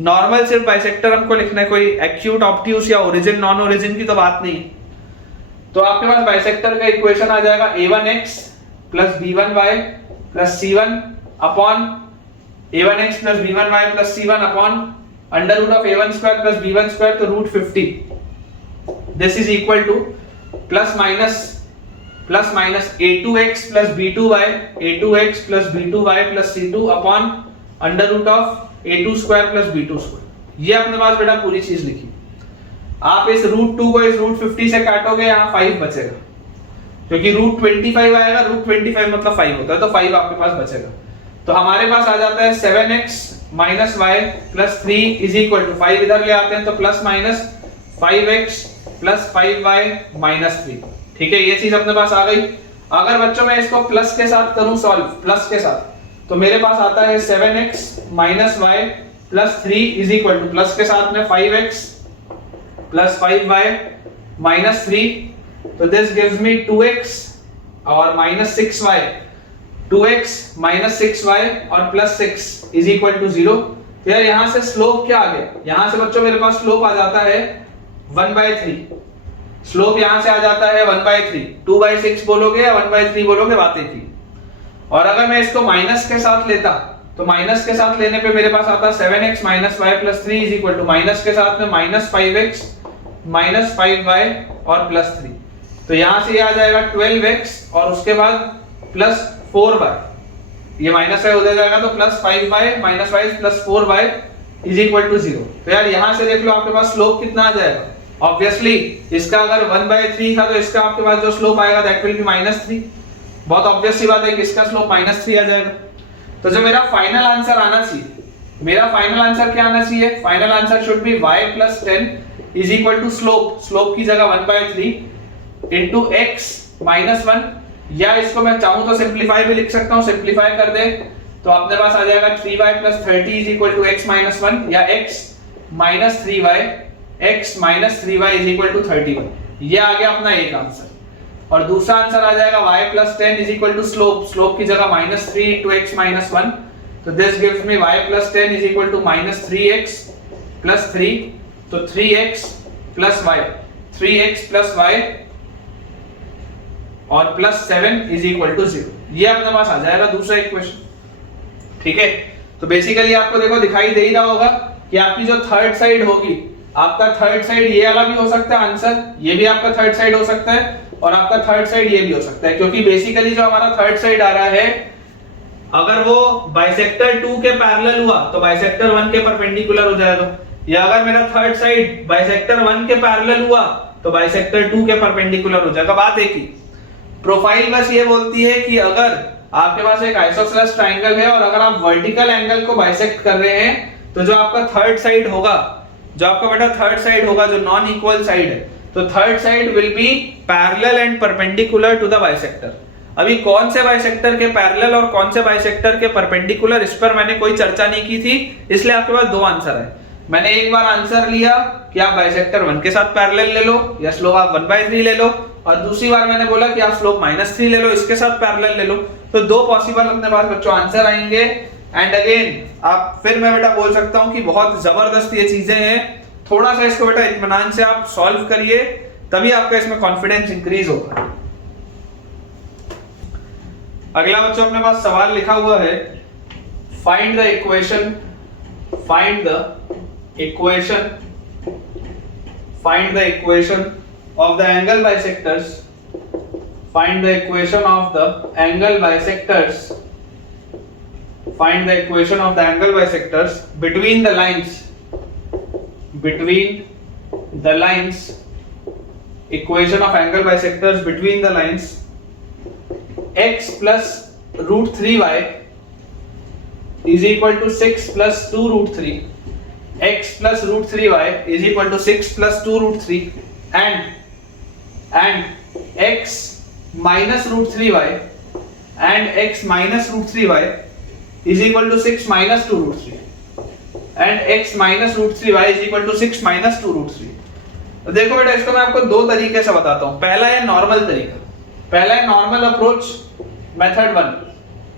नॉर्मल, सिर्फ बाइसेक्टर हमको लिखना है, कोई एक्यूट ऑब्ट्यूस या ओरिजिन नॉन ओरिजिन की तो बात नहीं। तो आपके पास बाइसेक्टर का इक्वेशन आ जाएगा a1x + b1y + c1 upon a1x plus b1y plus c1 upon under root of a1 square plus b1 square, तो root 50। This is equal to plus minus a2x plus b2y, a2x plus b2y plus c2 upon under root of a2 square plus b2 square. ये अपने पास बेटा पूरी चीज लिखी। आप इस root 2 को इस रूट 50 से काटोगे, यहाँ 5 बचेगा, क्योंकि रूट 25 आएगा, रूट 25 मतलब 5 होता है, तो 5 आपके पास बचेगा। तो हमारे पास आ जाता है 7x minus y plus 3 is equal to 5 इधर ले आते हैं तो plus minus 5x plus 5y minus 3। ठीक है, ये चीज अपने पास आ गई। अगर बच्चों मैं इसको प्लस के साथ करूं सॉल्व, प्लस के साथ, तो मेरे पास आता है 7x minus y plus 3 is equal to plus के साथ में 5x प्लस 5y माइनस 3, तो दिस गिव्स मी 2x और minus 6y, 2x minus 6y और प्लस 6 इज इक्वल टू 0। तो यार यहां से स्लोप क्या आ गया, यहां से बच्चों मेरे पास स्लोप आ जाता है 1/3। स्लोप यहां से आ जाता है 1/3। 2/6 बोलोगे या 1/3 बोलोगे, बातें थी। और अगर मैं इसको माइनस के साथ लेता, तो माइनस के साथ लेने पे मेरे पास आता 7x minus y plus 3 is equal to minus के साथ में माइनस 5x माइनस 5y और प्लस 3। तो यहां से ये आ जाएगा 12x और उसके बाद प्लस 4y, ये माइनस y उधर जाएगा तो plus 5y minus y plus 4y is equal to 0। तो यार यहां से देख लो आपके पास स्लोप कितना आ जाएगा। ऑब्वियसली इसका अगर 1/3 था तो इसका आपके पास जो स्लोप आएगा दैट विल बी -3। बहुत ऑब्वियस सी बात है कि इसका स्लोप -3 आ जाएगा। तो जो मेरा फाइनल आंसर आना चाहिए, मेरा फाइनल आंसर क्या आना चाहिए, final answer should be y plus 10 is equal to slope की जगह 1/3 इनटू x माइनस 1, या इसको मैं चाहूं तो सिंपलीफाई भी लिख सकता हूं, सिंपलीफाई कर दे तो अपने पास आ जाएगा 3y plus 30 is equal to x minus 1, या x minus 3y is equal to 31। ये आ गया अपना एक आंसर। और दूसरा आंसर आ जाएगा y plus 10 is equal to slope की जगह -3 इनटू x माइनस 1, तो this gives me y plus 10 is equal to -3x plus 3, तो 3x प्लस y और प्लस 7 इज इक्वल टू 0। ये अपने पास आ जाएगा दूसरा इक्वेशन। ठीक है, तो बेसिकली आपको देखो दिखाई दे ही रहा होगा कि आपकी जो थर्ड साइड होगी, आपका थर्ड साइड ये वाला भी हो सकता है आंसर, ये भी आपका थर्ड साइड हो सकता है, और आपका थर्ड साइड ये भी हो सकता है, क्योंकि बेसिकली जो हमारा थर्ड साइड आ रहा है, अगर वो बाइसेक्टर 2 के पैरेलल हुआ तो बाइसेक्टर 1 के परपेंडिकुलर हो जाएगा, या अगर मेरा थर्ड साइड बाइसेक्टर 1 के पैरेलल हुआ तो बाइसेक्टर 2 के परपेंडिकुलर हो जाएगा। बात एक ही, प्रोफाइल बस ये बोलती है कि अगर आपके पास एक आइसोसेलेस ट्रायंगल है और अगर आप वर्टिकल एंगल को बाइसेक्ट कर रहे हैं, तो जो आपका थर्ड साइड होगा, जो आपका बेटा थर्ड साइड होगा, जो नॉन इक्वल साइड है, तो third side will be parallel and perpendicular to the bisector. अभी कौन से बाइसेक्टर के पैरेलल और कौन से बाइसेक्टर के परपेंडिकुलर, इस पर मैंने कोई चर्चा नहीं की थी, इसलिए आपके पास दो आंसर है। मैंने एक बार आंसर लिया कि आप बाइसेक्टर 1 के साथ पैरेलल ले लो, या स्लोप आप 1/3 ले लो, और दूसरी बार मैंने बोला कि आप स्लोप -3 ले लो, इसके साथ पैरेलल ले लो। तो दो पॉसिबल अपने पास बच्चों आंसर आएंगे। एंड अगेन आप फिर मैं बेटा बोल सकता हूं कि बहुत जबरदस्त ये चीजें हैं, थोड़ा सा इसको बेटा इत्मीनान से आप सॉल्व करिए, तभी आपका इसमें कॉन्फिडेंस इंक्रीज होगा। अगला बच्चों अपने पास सवाल लिखा हुआ है, find the equation of the angle bisectors, find the equation of the angle bisectors between the lines, equation of angle bisectors between the lines x plus root 3y is equal to 6 plus 2 root 3, x plus root 3y is equal to 6 plus 2 root 3, and x minus root 3y is equal to 6 minus 2 root 3, and x minus root 3y is equal to 6 minus 2 root 3। तो देखो बेटा, इसको मैं आपको दो तरीके से बताता हूं। पहला है नॉर्मल तरीका, पहला है normal approach method 1।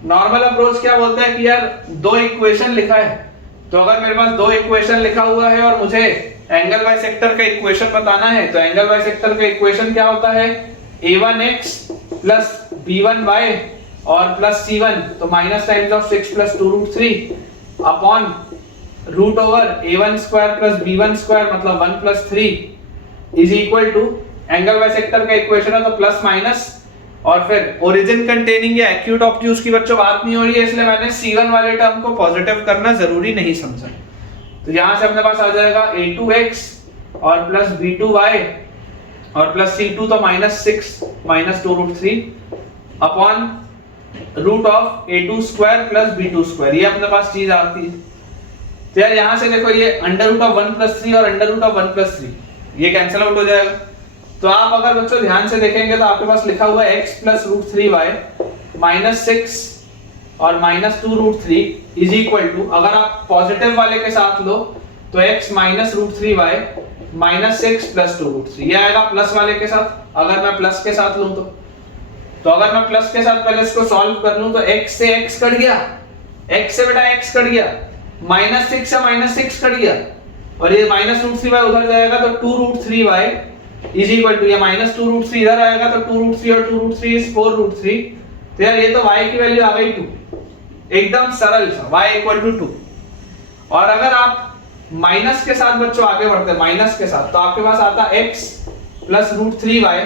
Normal approach क्या बोलता है कि यार दो इक्वेशन लिखा है, तो अगर मेरे पास दो इक्वेशन लिखा हुआ है और मुझे एंगल बाइसेक्टर का इक्वेशन बताना है, तो एंगल बाइसेक्टर का इक्वेशन क्या होता है, a1x प्लस b1y और प्लस c1, तो minus times of 6 plus 2 root 3 upon root over a1 square plus b1 square मतलब 1 plus 3 is equal to angle bisector का इक्वेशन है तो प्लस माइनस और फिर ओरिजिन कंटेनिंग या एक्यूट ऑब्ट्यूज की बच्चों बात नहीं हो रही है, इसलिए मैंने C1 वाले टर्म को पॉजिटिव करना जरूरी नहीं समझा। तो यहां से अपने पास आ जाएगा a2x और प्लस b2y और प्लस c2 तो -6 minus 2 root 3 upon root of a2 square plus b2 square, ये अपने पास चीज आती है। तो यार यहां से देखो ये अंडर रूट ऑफ 1 प्लस 3 और अंडर रूट ऑफ 1 प्लस 3 ये कैंसिल आउट हो जाएगा। तो आप अगर बच्चों ध्यान से देखेंगे तो आपके पास लिखा हुआ है x plus root 3y minus 6 और minus 2 root 3 is equal to, अगर आप पॉजिटिव वाले के साथ लो तो x minus root 3y minus 6 plus 2 root 3, ये आएगा प्लस वाले के साथ। अगर मैं प्लस के साथ लूं तो अगर मैं प्लस के साथ पहले इसको सॉल्व कर लूं तो x से x कट गया, x से बेटा x कट गया, माइनस 6 से माइनस 6 कट गया और ये माइनस रूट 3y उधर जाएगा तो 2 root 3y is equal to, ये माइनस 2 रूट 3 इधर आएगा तो 2 रूट 3 और 2 रूट 3 इज 4 रूट 3। तो यार ये तो y की वैल्यू आ गई 2, एकदम सरल सा y इक्वल टू 2। और अगर आप माइनस के साथ बच्चों आगे बढ़ते हैं माइनस के साथ तो आपके पास आता x plus root 3y,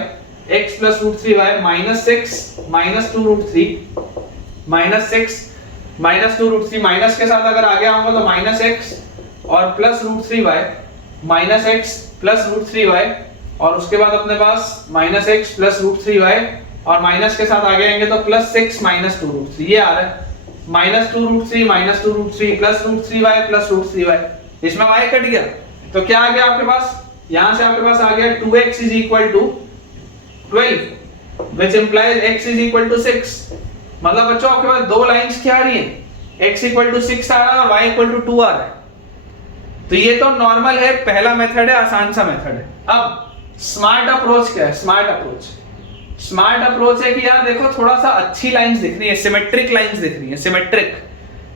x plus root 3y minus 6 minus 2 root 3 minus 6 minus 2 root 3, minus के साथ अगर आगे आऊंगा तो माइनस x और plus root 3y minus x plus root 3y और उसके बाद अपने पास minus x plus root 3y और माइनस के साथ आगे आएंगे तो प्लस 6 माइनस 2 रूट 3, ये आ रहा है minus 2 root 3 minus 2 root 3 plus root 3y plus root 3y, इसमें y कट गया तो क्या आ गया आपके पास, यहां से आपके पास आ गया 2x is equal to 12 which implies x is equal to 6। मतलब बच्चों आपके पास दो लाइंस क्या आ रही हैं, x इक्वल टू 6 आ रहा है और y इक्वल टू 2 आ रहा है। तो ये तो नॉर्मल है, पहला मेथड है, आसान सा मेथड है। अब स्मार्ट अप्रोच क्या है, स्मार्ट अप्रोच है कि यार देखो थोड़ा सा अच्छी लाइंस दिख रही है, सिमेट्रिक लाइंस दिख रही है, सिमेट्रिक,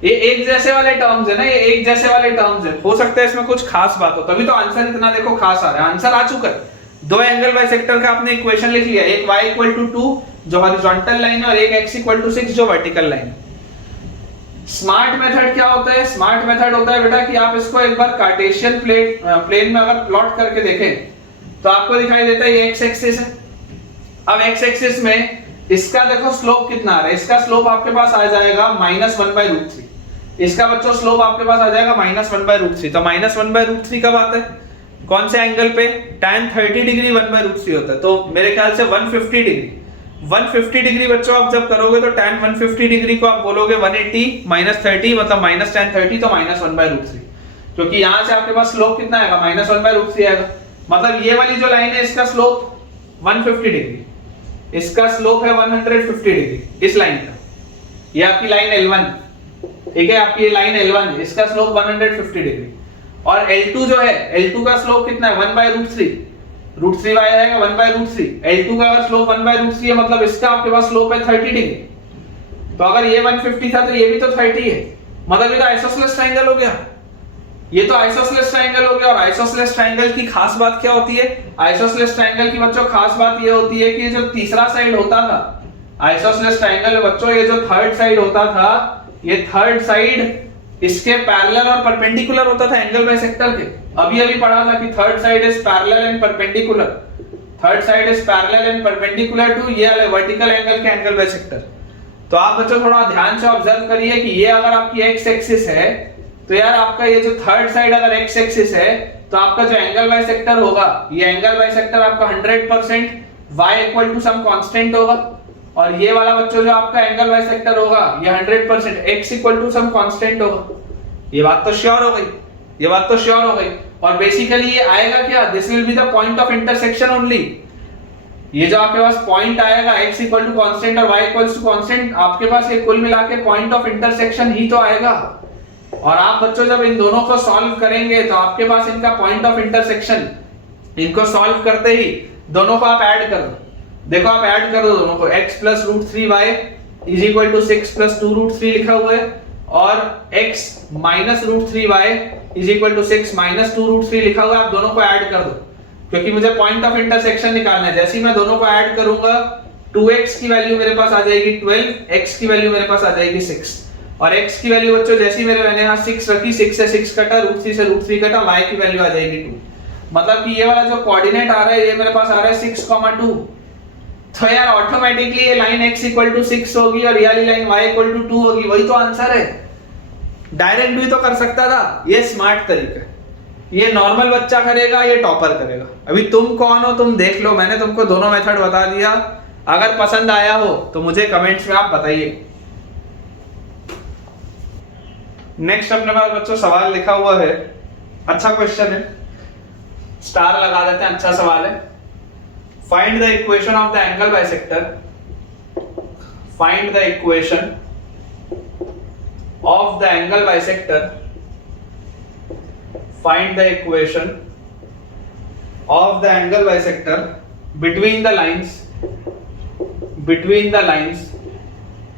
ये एक जैसे वाले टर्म्स है ना, ये एक जैसे वाले टर्म्स है, हो सकता है इसमें कुछ खास बात हो तभी तो आंसर इतना देखो खास आ रहा है। आंसर आ चुका है, दो एंगल बाइसेक्टर का आपने इक्वेशन लिख लिया, एक y इक्वल टू 2 जो हॉरिजॉन्टल लाइन है और एक x इक्वल टू 6 जो वर्टिकल लाइन है। स्मार्ट मेथड क्या होता है, स्मार्ट मेथड होता है बेटा कि आप इसको एक बार कार्टेशियन प्लेन में अगर प्लॉट करके देखें तो आपको दिखाई देता है ये x एक्सिस है। अब x एक्सिस में इसका देखो स्लोप कितना आ रहा है, इसका स्लोप आपके पास आ जाएगा -1/√3, इसका बच्चों स्लोप आपके पास आ जाएगा -1/√3। तो -1/√3 कब आता है, कौन से एंगल पे, tan 30 डिग्री 1/√3 होता है, तो मेरे ख्याल से 150 डिग्री बच्चों आप जब करोगे तो tan 150 डिग्री को आप बोलोगे 180 -30 मतलब -tan 30 तो -1/√3, क्योंकि यहां से आपके पास स्लोप कितना आएगा -1/√3 आएगा। मतलब ये वाली जो लाइन है इसका स्लोप 150 डिग्री, इसका स्लोप है 150 डिग्री इस लाइन का, ये आपकी लाइन L1, ठीक है, आपकी ये लाइन L1 है, इसका स्लोप 150 डिग्री। और L2 जो है, L2 का स्लोप कितना है 1/√3, √3y आएगा 1/√3, L2 का अगर स्लोप 1/√3 है मतलब इसका आपके पास स्लोप है 30 डिग्री। तो अगर ये 150 था तो ये भी तो 30 है, मतलब ये तो आइसोसेलेस ट्रायंगल हो गया, ये तो आइसोसेलेस ट्रायंगल हो गया। और आइसोसेलेस ट्रायंगल की खास बात क्या होती है, आइसोसेलेस ट्रायंगल की बच्चों खास बात ये होती है कि जो तीसरा साइड होता था आइसोसेलेस ट्रायंगल में बच्चों, ये जो थर्ड साइड होता था, ये थर्ड साइड इसके पैरेलल और परपेंडिकुलर होता था एंगल बाइसेक्टर के। अभी पढ़ा था कि third side is parallel and perpendicular, third side is parallel and perpendicular to ये वाले वर्टिकल एंगल के एंगल बाइसेक्टर। तो आप बच्चों थोड़ा ध्यान से ऑब्जर्व करिए कि ये अगर आपकी एक्स एक्सिस है तो यार आपका ये जो थर्ड साइड अगर एक्स एक्सिस है तो आपका जो एंगल बाइसेक्टर होगा, ये एंगल बाइसेक्टर आपका 100% y equal to some constant होगा, और ये वाला बच्चों जो आपका एंगल बाइसेक्टर होगा ये 100% x equal to some constant होगा। ये बात तो श्योर हो गई, ये बात तो श्योर हो गई। और बेसिकली ये आएगा क्या, this will be the point of intersection only. ये जो आपके पास पॉइंट आएगा x इक्वल टू कांस्टेंट और y इक्वल्स टू कांस्टेंट, आपके पास ये कुल मिला के पॉइंट ऑफ इंटरसेक्शन ही तो आएगा। और आप बच्चों जब इन दोनों को सॉल्व करेंगे तो आपके पास इनका पॉइंट ऑफ इंटरसेक्शन, इनको सॉल्व करते ही दोनों को आप ऐड कर दो, देखो आप ऐड कर दो दोनों को, x plus √3y is equal to 6 plus 2 √3 लिखा हुआ है, और x minus √3y is equal to 6 minus 2 √3 लिखा हुआ है। आप दोनों को ऐड कर दो क्योंकि मुझे पॉइंट ऑफ इंटरसेक्शन निकालना है। जैसे ही मैं दोनों को ऐड करूंगा 2x की वैल्यू मेरे पास आ जाएगी 12, x की वैल्यू मेरे पास आ जाएगी 6। और x की वैल्यू बच्चों जैसी मैंने यहाँ 6 रखी, 6 से 6 कटा, √3 से √3 कटा, y की वैल्यू आ जाएगी 2। मतलब कि ये वाला जो कोऑर्डिनेट आ रहा है ये मेरे पास आ रहा है 6,2। तो यार ऑटोमेटिकली ये लाइन x = 6 होगी और ये वाली लाइन y = 2 होगी। वही तो आंसर है। डायरेक्ट भी तो कर सकता था। ये स्मार्ट तरीका है। ये नॉर्मल बच्चा करेगा, ये टॉपर करेगा। अभी तुम कौन हो तुम देख लो। मैंने तुमको दोनों मेथड बता दिया। अगर पसंद आया हो तो मुझे कमेंट्स में आप बताइए। नेक्स्ट अपने पास बच्चों सवाल लिखा हुआ है, अच्छा क्वेश्चन है, स्टार लगा देते हैं, अच्छा सवाल है। Find the equation of the angle bisector, find the equation of the angle bisector, find the equation of the angle bisector between the lines,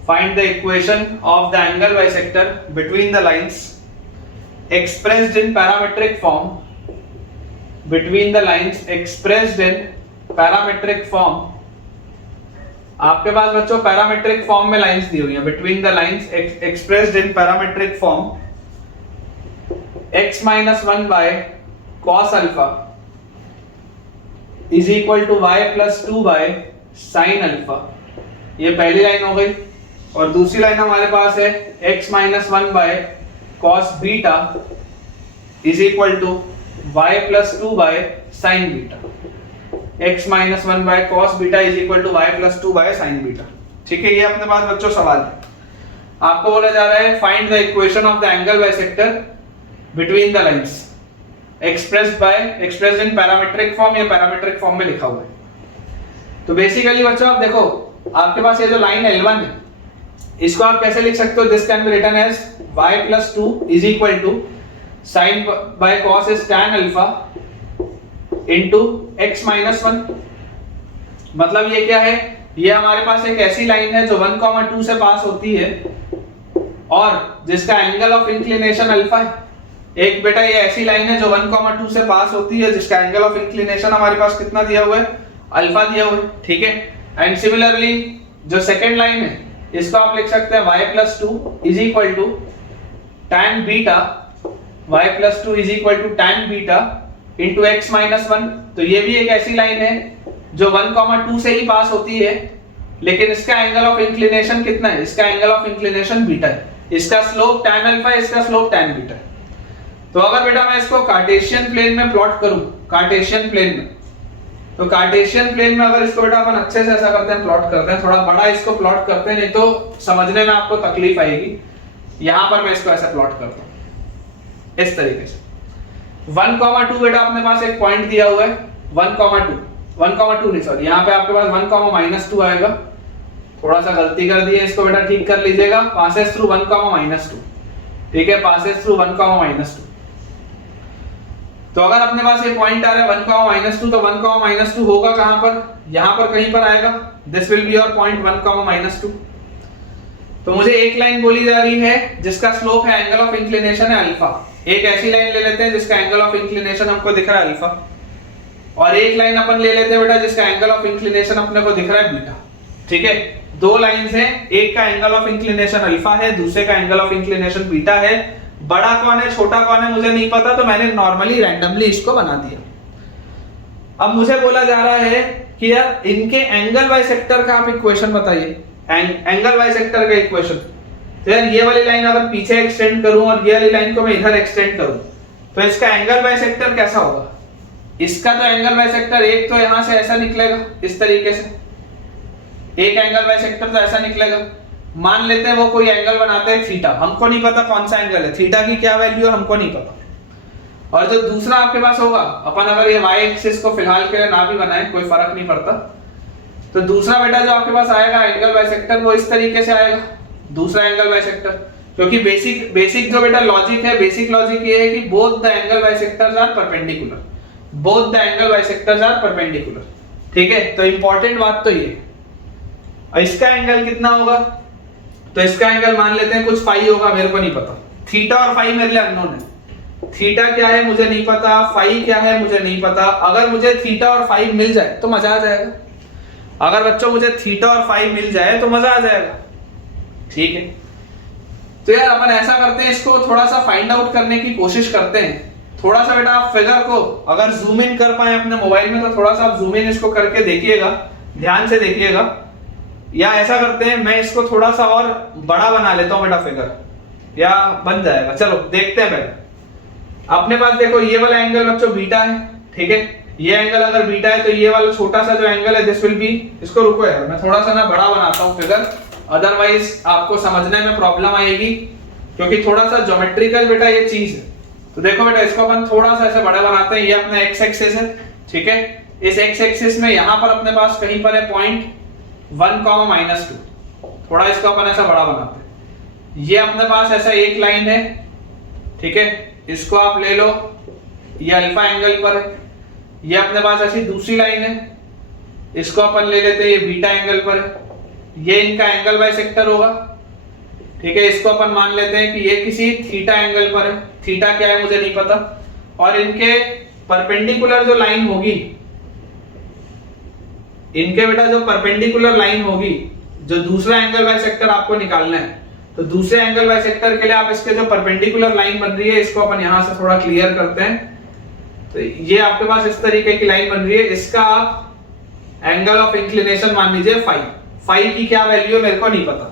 find the equation of the angle bisector between the lines expressed in parametric form, between the lines expressed in parametric form। आपके पास बच्चों parametric form में lines दी हुई हैं, between the lines expressed in parametric form x - 1 by cos alpha is equal to y plus 2 by sin alpha। ये पहली line हो गई। और दूसरी लाइन हमारे पास है x - 1 by cos beta is equal to y plus 2 by sin beta। x - 1 by cos beta is equal to y plus 2 by sin beta। ठीक है, ये अपने पास बच्चों सवाल है। आपको बोला जा रहा है find the equation of the angle bisector between the lines expressed in parametric form, या पैरामेट्रिक फॉर्म में लिखा हुआ है। तो बेसिकली बच्चों आप देखो, आपके पास ये जो लाइन L1 है, इसको आप कैसे लिख सकते हो? This can be written as y plus 2 is equal to sin by cos is tan alpha into x minus 1। मतलब ये क्या है? ये हमारे पास एक ऐसी लाइन है जो 1,2 से पास होती है और जिसका एंगल ऑफ इंक्लिनेशन अल्फा है। एक बेटा ये ऐसी लाइन है जो 1,2 से पास होती है जिसका एंगल ऑफ इंक्लिनेशन हमारे पास कितना दिया हुआ है? अल्फा दिया हुआ है। ठीक है। एंड सिमिलरली जो सेकंड लाइन है इसको आप लिख सकते हैं y plus 2 is equal to tan beta, y plus 2 is equal to tan beta into x minus 1। तो ये भी एक ऐसी लाइन है जो 1,2 से ही पास होती है, लेकिन इसका एंगल ऑफ इंक्लिनेशन कितना है? इसका एंगल ऑफ इंक्लिनेशन बीटा है। इसका स्लोप tan अल्फा है, इसका स्लोप tan बीटा है। तो अगर बेटा मैं इसको कार्टेशियन प्लेन में प्लॉट करूं, कार्टेशियन प्लेन में, तो कार्टेशियन प्लेन में अगर इसको बेटा अपन अच्छे से ऐसा करते हैं, प्लॉट करते हैं, थोड़ा बड़ा इसको प्लॉट करते हैं, नहीं तो समझने में आपको तकलीफ आएगी। यहां पर मैं इसको ऐसा प्लॉट करता हूं इस तरीके से। 1,2 बेटा अपने पास एक पॉइंट दिया हुआ है, 1,2 नहीं सॉरी, यहाँ पे आपके पास 1,-2 आएगा। थोड़ा सा गलती कर दी है, इसको बेटा ठीक कर लीजिएगा। पासेस थ्रू 1,-2, ठीक है, पासेस थ्रू 1,-2। तो अगर अपने पास ये पॉइंट आ रहा है 1,-2, तो 1,-2 होगा कहां पर? यहां पर कहीं पर आएगा। This will be your point 1,-2। तो मुझे एक लाइन बोली जा रही है जिसका स्लोप है, एंगल ऑफ इंक्लिनेशन है अल्फा। एक ऐसी लाइन ले लेते हैं जिसका एंगल ऑफ इंक्लिनेशन हमको दिख रहा है अल्फा, और एक लाइन अपन ले लेते हैं बेटा जिसका एंगल ऑफ इंक्लिनेशन अपने को दिख रहा है बीटा। ठीक है, दो लाइंस हैं, एक का एंगल ऑफ इंक्लिनेशन अल्फा है, दूसरे का एंगल ऑफ इंक्लिनेशन बीटा है। बड़ा कौन है छोटा कौन है मुझे नहीं पता, तो मैंने नॉर्मली रैंडमली इसको बना दिया। अब मुझे बोला जा रहा है कि यार इनके एंगल बाइसेक्टर का आप इक्वेशन बताइए, एंगल बाइसेक्टर का इक्वेशन। तो यार ये वाली लाइन अगर पीछे एक्सटेंड करूं और ये वाली लाइन को मैं इधर एक्सटेंड करूं तो इसका एंगल बाइसेक्टर कैसा होगा? इसका तो एंगल बाइसेक्टर एक तो यहां से ऐसा निकलेगा इस तरीके से, एक एंगल बाइसेक्टर तो ऐसा निकलेगा। मान लेते हैं वो कोई एंगल बनाते हैं थीटा, हमको नहीं पता कौन सा एंगल है, थीटा की क्या वैल्यू है हमको नहीं पता। और जो दूसरा आपके पास होगा, अपन अगर ये y एक्सिस को फिलहाल के लिए ना भी बनाए कोई फर्क नहीं पड़ता, तो दूसरा बेटा जो आपके पास आएगा एंगल बाइसेक्टर वो इस तरीके से आएगा, दूसरा एंगल बाइसेक्टर। क्योंकि बेसिक जो बेटा लॉजिक है, बेसिक लॉजिक ये है कि both the angle bisectors are perpendicular, both the angle bisectors are perpendicular. ठीक है, तो इंपॉर्टेंट बात तो ये। और इसका एंगल कितना होगा? तो इसका एंगल मान लेते हैं कुछ फाई होगा, मेरे को नहीं पता। थीटा और फाई मेरे लिए अननोन है। थीटा क्या है मुझे नहीं पता, फाई क्या है मुझे नहीं पता। अगर मुझे थीटा और फाई मिल जाए तो मजा आ जाएगा। अगर बच्चों मुझे थीटा और फाई मिल जाए तो मजा आ जाएगा। ठीक है, तो यार अपन ऐसा करते हैं, इसको थोड़ा सा फाइंड आउट करने की कोशिश करते हैं। थोड़ा सा बेटा आप फिगर को अगर जूम इन कर पाए अपने मोबाइल में तो थोड़ा सा आप जूम इन इसको करके देखिएगा, ध्यान से देखिएगा। या ऐसा करते हैं, मैं इसको थोड़ा सा और बड़ा बना लेता हूं बेटा फिगर, या बन जाएगा। चलो देखते हैं बेटा। अपने पास देखो ये वाला एंगल बच्चों बीटा है, ठीक है। ये एंगल अगर बीटा है तो ये वाला छोटा सा जो एंगल है दिस विल बी, इसको रुको यार मैं थोड़ा सा ना बड़ा बनाता हूं फिगर, अदरवाइज आपको समझने में प्रॉब्लम आएगी, क्योंकि थोड़ा सा ज्योमेट्रिकल बेटा ये चीज है। तो देखो बेटा इसको अपन थोड़ा सा ऐसे बड़ा बनाते हैं। ये अपना एक्स एक्सिस है, ठीक है। इस एक्स एक्सिस में यहां पर अपने पास कहीं पर है पॉइंट 1,-2, थोड़ा इसको अपन ऐसा बड़ा बनाते हैं। ये अपने पास ऐसा एक लाइन है, ठीक है, इसको आप ले लो, ये अल्फा एंगल पर है। ये अपने पास ऐसी दूसरी लाइन है, इसको अपन ले लेते हैं, ये बीटा एंगल पर है। ये इनका एंगल बाइसेक्टर होगा, ठीक है। इसको अपन मान लेते हैं कि ये किसी थीटा एंगल पर है, थीटा क्या है मुझे नहीं पता। और इनके परपेंडिकुलर जो लाइन होगी, इनके बेटा जो परपेंडिकुलर लाइन होगी, जो दूसरा एंगल बाइसेक्टर आपको निकालना है, तो दूसरे एंगल बाइसेक्टर के लिए आप इसके जो परपेंडिकुलर लाइन बन रही है इसको अपन यहां से थोड़ा क्लियर करते हैं। तो ये आपके पास इस तरीके की लाइन बन रही है, इसका आप एंगल ऑफ इंक्लिनेशन मान लीजिए फाई। फाई की क्या वैल्यू है मेरे को नहीं पता,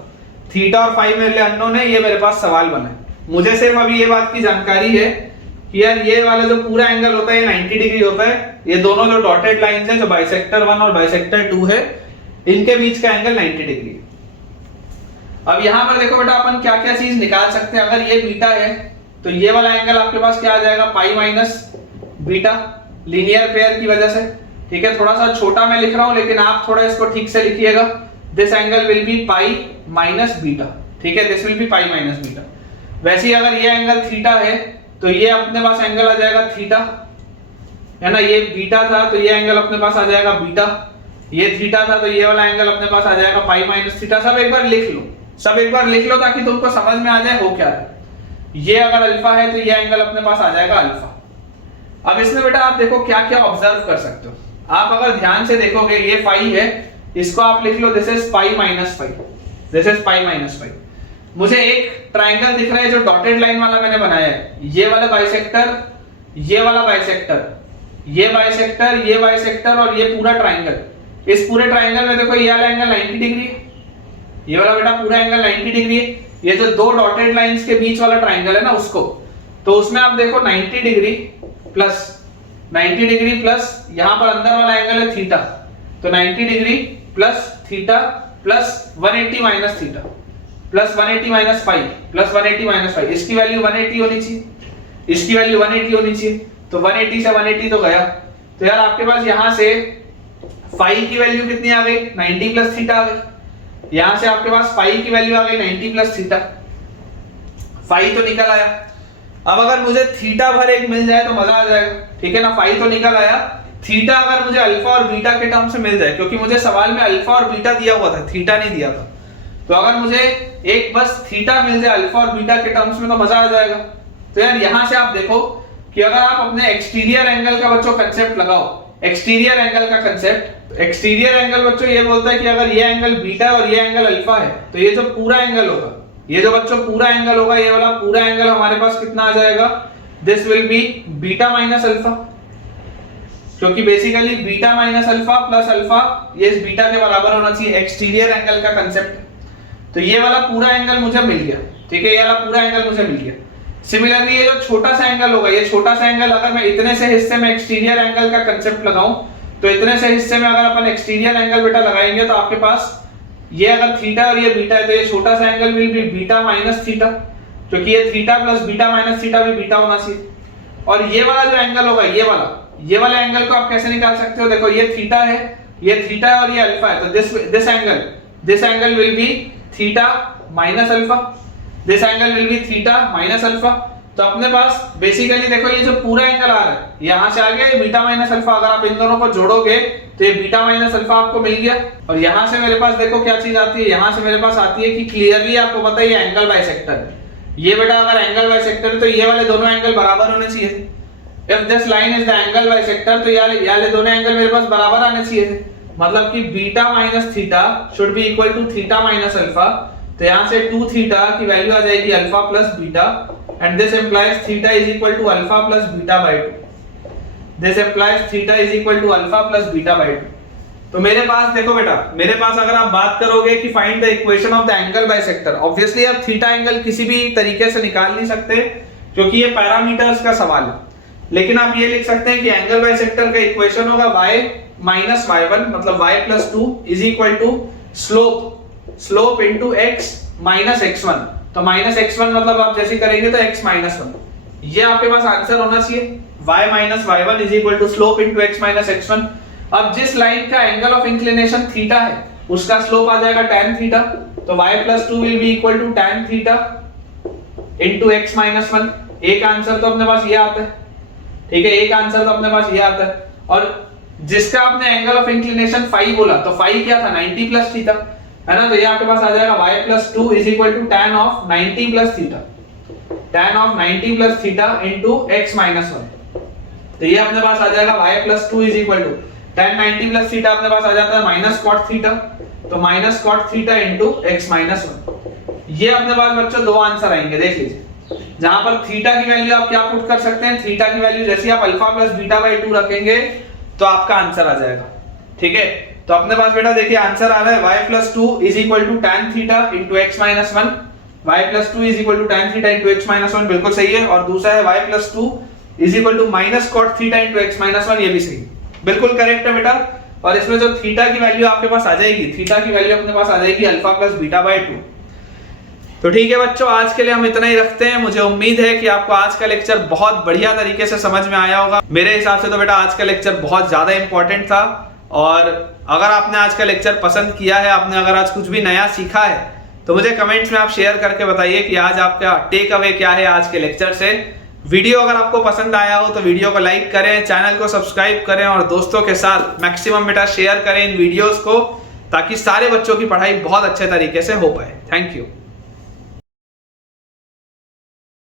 थीटा और फाई मेरे लिए अननोन है, ये मेरे पास सवाल बना है। मुझे सिर्फ अभी ये बात की जानकारी है कि यार ये वाला जो पूरा एंगल होता है 90 डिग्री होता है। ये दोनों जो डॉटेड लाइंस हैं, जो बाइसेक्टर 1 और बाइसेक्टर 2 है, इनके बीच का एंगल 90 डिग्री है। अब यहां पर देखो बेटा अपन क्या क्या चीज निकाल सकते हैं। अगर ये बीटा है तो ये वाला एंगल आपके पास क्या आ जाएगा, pi minus beta, linear pair की वजह से, ठीक है। थोड़ा सा छोटा मैं लिख रहा हूं, लेकिन आप थोड़ा इसको ठीक से लिखिएगा। This angle will be pi minus beta, ठीक है, this will B pi minus beta. वैसे ही अगर ये एंगल थीटा है तो ये अपने पास एंगल आ जाएगा थीटा, है ना। ये बीटा था तो ये एंगल अपने पास आ जाएगा बीटा, ये थीटा था तो ये वाला एंगल अपने पास आ जाएगा पाई माइनस थीटा। सब एक बार लिख लो, सब एक बार लिख लो ताकि तुमको समझ में आ जाए हो क्या है। ये अगर अल्फा है तो ये एंगल अपने पास आ जाएगा अल्फा। अब इसमें बेटा आप देखो क्या क्या ऑब्जर्व कर सकते हो। आप अगर ध्यान से देखोगे, ये फाई है, इसको आप लिख लो this is pi minus phi, this is pi minus phi. मुझे एक ट्राइंगल दिख रहा है जो डॉटेड लाइन वाला मैंने बनाया है, ये वाला बाइसेक्टर, ये वाला बाइसेक्टर, ये बाइसेक्टर, ये बाइसेक्टर और ये पूरा ट्राइंगल। इस पूरे ट्राइंगल में देखो ये वाला एंगल 90 डिग्री है, ये वाला बेटा पूरा एंगल 90 डिग्री है। ये जो दो डॉटेड लाइंस के बीच वाला ट्राइंगल है ना उसको, तो उसमें आप देखो 90 डिग्री प्लस 90 डिग्री प्लस यहां पर अंदर वाला एंगल है थीटा, तो 90 degree plus theta plus 180 minus theta plus 180 minus phi plus 180 minus phi. इसकी वैल्यू 180 होनी चाहिए, इसकी वैल्यू 180 होनी चाहिए। तो 180 से 180 तो गया, तो यार आपके पास यहां से फाई की वैल्यू कितनी आ गई, 90 प्लस थीटा आ गई। यहां से आपके पास फाई की वैल्यू आ गई 90 प्लस थीटा, फाई तो निकल आया। अब अगर मुझे थीटा भर एक मिल जाए तो मजा आ जाएगा, ठीक है ना। फाई तो निकल आया, थीटा अगर मुझे अल्फा और बीटा के टर्म से मिल जाए, क्योंकि मुझे सवाल में अल्फा और बीटा दिया हुआ था, थीटा नहीं दिया था, तो अगर मुझे एक बस थीटा मिल जाए अल्फा और बीटा के टर्म्स में तो मजा आ जाएगा। तो यार यहां से आप देखो कि अगर आप अपने एक्सटीरियर एंगल का बच्चों कंसेप्ट लगाओ, एक्सटीरियर एंगल का कंसेप्ट, एक्सटीरियर एंगल बच्चों ये बोलता है कि अगर ये एंगल बीटा और ये एंगल अल्फा है तो ये जो पूरा एंगल होगा, ये जो बच्चों पूरा एंगल होगा, ये वाला पूरा एंगल हमारे पास कितना आ जाएगा, this will be beta minus alpha, क्योंकि basically beta minus alpha plus alpha ये इस बीटा के बराबर होना चाहिए, एक्सटीरियर एंगल का कंसेप्ट। तो ये वाला पूरा एंगल मुझे मिल गया, ठीक है, ये वाला पूरा एंगल मुझे मिल गया। सिमिलरली ये जो छोटा सा एंगल होगा, ये छोटा सा एंगल अगर मैं इतने से हिस्से में एक्सटीरियर एंगल का कंसेप्ट लगाऊं, तो इतने से हिस्से में अगर अपन एक्सटीरियर एंगल बेटा लगाएंगे तो आपके पास ये अगर थीटा और ये बीटा है तो ये छोटा सा angle will be beta minus theta, क्योंकि ये theta plus beta minus theta भी बीटा होना चाहिए। और ये वाला जो एंगल होगा, ये वाला एंगल को आप कैसे निकाल सकते हो, देखो ये थीटा है, ये थीटा है और ये अल्फा है, तो this angle will be theta minus alpha, this angle will be theta minus alpha. तो अपने पास बेसिकली देखो ये जो पूरा एंगल आ रहा है, यहां से आ गया ये बीटा माइनस अल्फा, अगर आप इन दोनों को जोड़ोगे तो ये बीटा माइनस अल्फा आपको मिल गया। और यहां से मेरे पास देखो क्या चीज आती है, यहां से मेरे पास आती है कि क्लियरली आपको पता है ये एंगल बाइसेक्टर है। ये बेटा अगर एंगल बाइसेक्टर है तो ये वाले दोनों एंगल बराबर होने चाहिए। If this line is the angle bisector तो ये वाले दोनों एंगल मेरे पास बराबर आने चाहिए, मतलब कि beta minus theta should be equal to theta minus alpha, तो यहाँ से 2 थीटा की वैल्यू आ जाएगी alpha plus beta, and this implies theta is equal to alpha plus beta by 2। This implies theta is equal to alpha plus beta by 2। तो मेरे पास देखो बेटा, मेरे पास अगर आप बात करोगे कि find the equation of the angle bisector, obviously आप थीटा एंगल किसी भी तरीके से निकाल नहीं सकते क्योंकि ये पैरामीटर्स का सवाल है, लेकिन आप ये लिख सकते हैं कि एंगल बाइसेक्टर का इक्वेशन होगा y माइनस y1 मतलब y plus 2 is equal to slope into x minus x1। तो माइनस x1 मतलब आप जैसे करेंगे तो x माइनस 1, ये आपके पास आंसर होना चाहिए। y minus y1 is equal to slope into x minus x1। अब जिस लाइन का एंगल ऑफ इंक्लिनेशन थीटा है उसका स्लोप आ जाएगा tan थीटा, तो y plus 2 will be equal to tan theta into x minus 1। एक आंसर तो अपने पास ये आता है, ठीक है, एक आंसर तो अपने पास ये आता है। और जिसका आपने एंगल ऑफ इंक्लिनेशन फाई बोला, तो फाई क्या था 90 प्लस थीटा, है ना, तो ये आपके पास आ जाएगा y plus 2 is equal to tan of 90 plus theta, tan of 90 plus theta into x minus 1। तो ये अपने पास आ जाएगा y plus 2 is equal to tan 90 plus theta अपने पास आ जाता है माइनस cot थीटा, तो minus cot theta into x minus 1। ये अपने पास बच्चों दो आंसर आएंगे, देख लीजिए। जहां पर थीटा की वैल्यू आप क्या पुट कर सकते हैं, थीटा की वैल्यू जैसे आप अल्फा प्लस बीटा बाय 2 रखेंगे तो आपका आंसर आ जाएगा, ठीक है। तो अपने पास बेटा देखिए आंसर आ रहा है y plus 2 is equal to tan theta into x minus 1। y plus 2 is equal to tan theta into x minus 1, बिल्कुल सही है। और दूसरा है y plus 2 is equal to minus cot theta into x minus 1, ये भी सही, बिल्कुल करेक्ट है बेटा। और इसमें जो थीटा की वैल्यू आपके पास आ जाएगी, थीटा की वैल्यू अपने पास आ जाएगी अल्फा प्लस बीटा बाय 2। तो ठीक है बच्चों, आज के लिए हम इतना ही रखते हैं। मुझे उम्मीद है कि आपको आज का लेक्चर बहुत बढ़िया तरीके से समझ में आया होगा। मेरे हिसाब से तो बेटा आज का लेक्चर बहुत ज्यादा इंपॉर्टेंट था, और अगर आपने आज का लेक्चर पसंद किया है, आपने अगर आज कुछ भी नया सीखा है, तो मुझे कमेंट्स में आप शेयर करके बताइए कि आज आपका टेक अवे क्या है आज के लेक्चर से। वीडियो अगर आपको पसंद आया हो तो वीडियो को लाइक करें, चैनल को सब्सक्राइब करें और दोस्तों के साथ मैक्सिमम बेटा शेयर करें इन वीडियोस को, ताकि सारे बच्चों की पढ़ाई बहुत अच्छे तरीके से हो पाए। Thank you.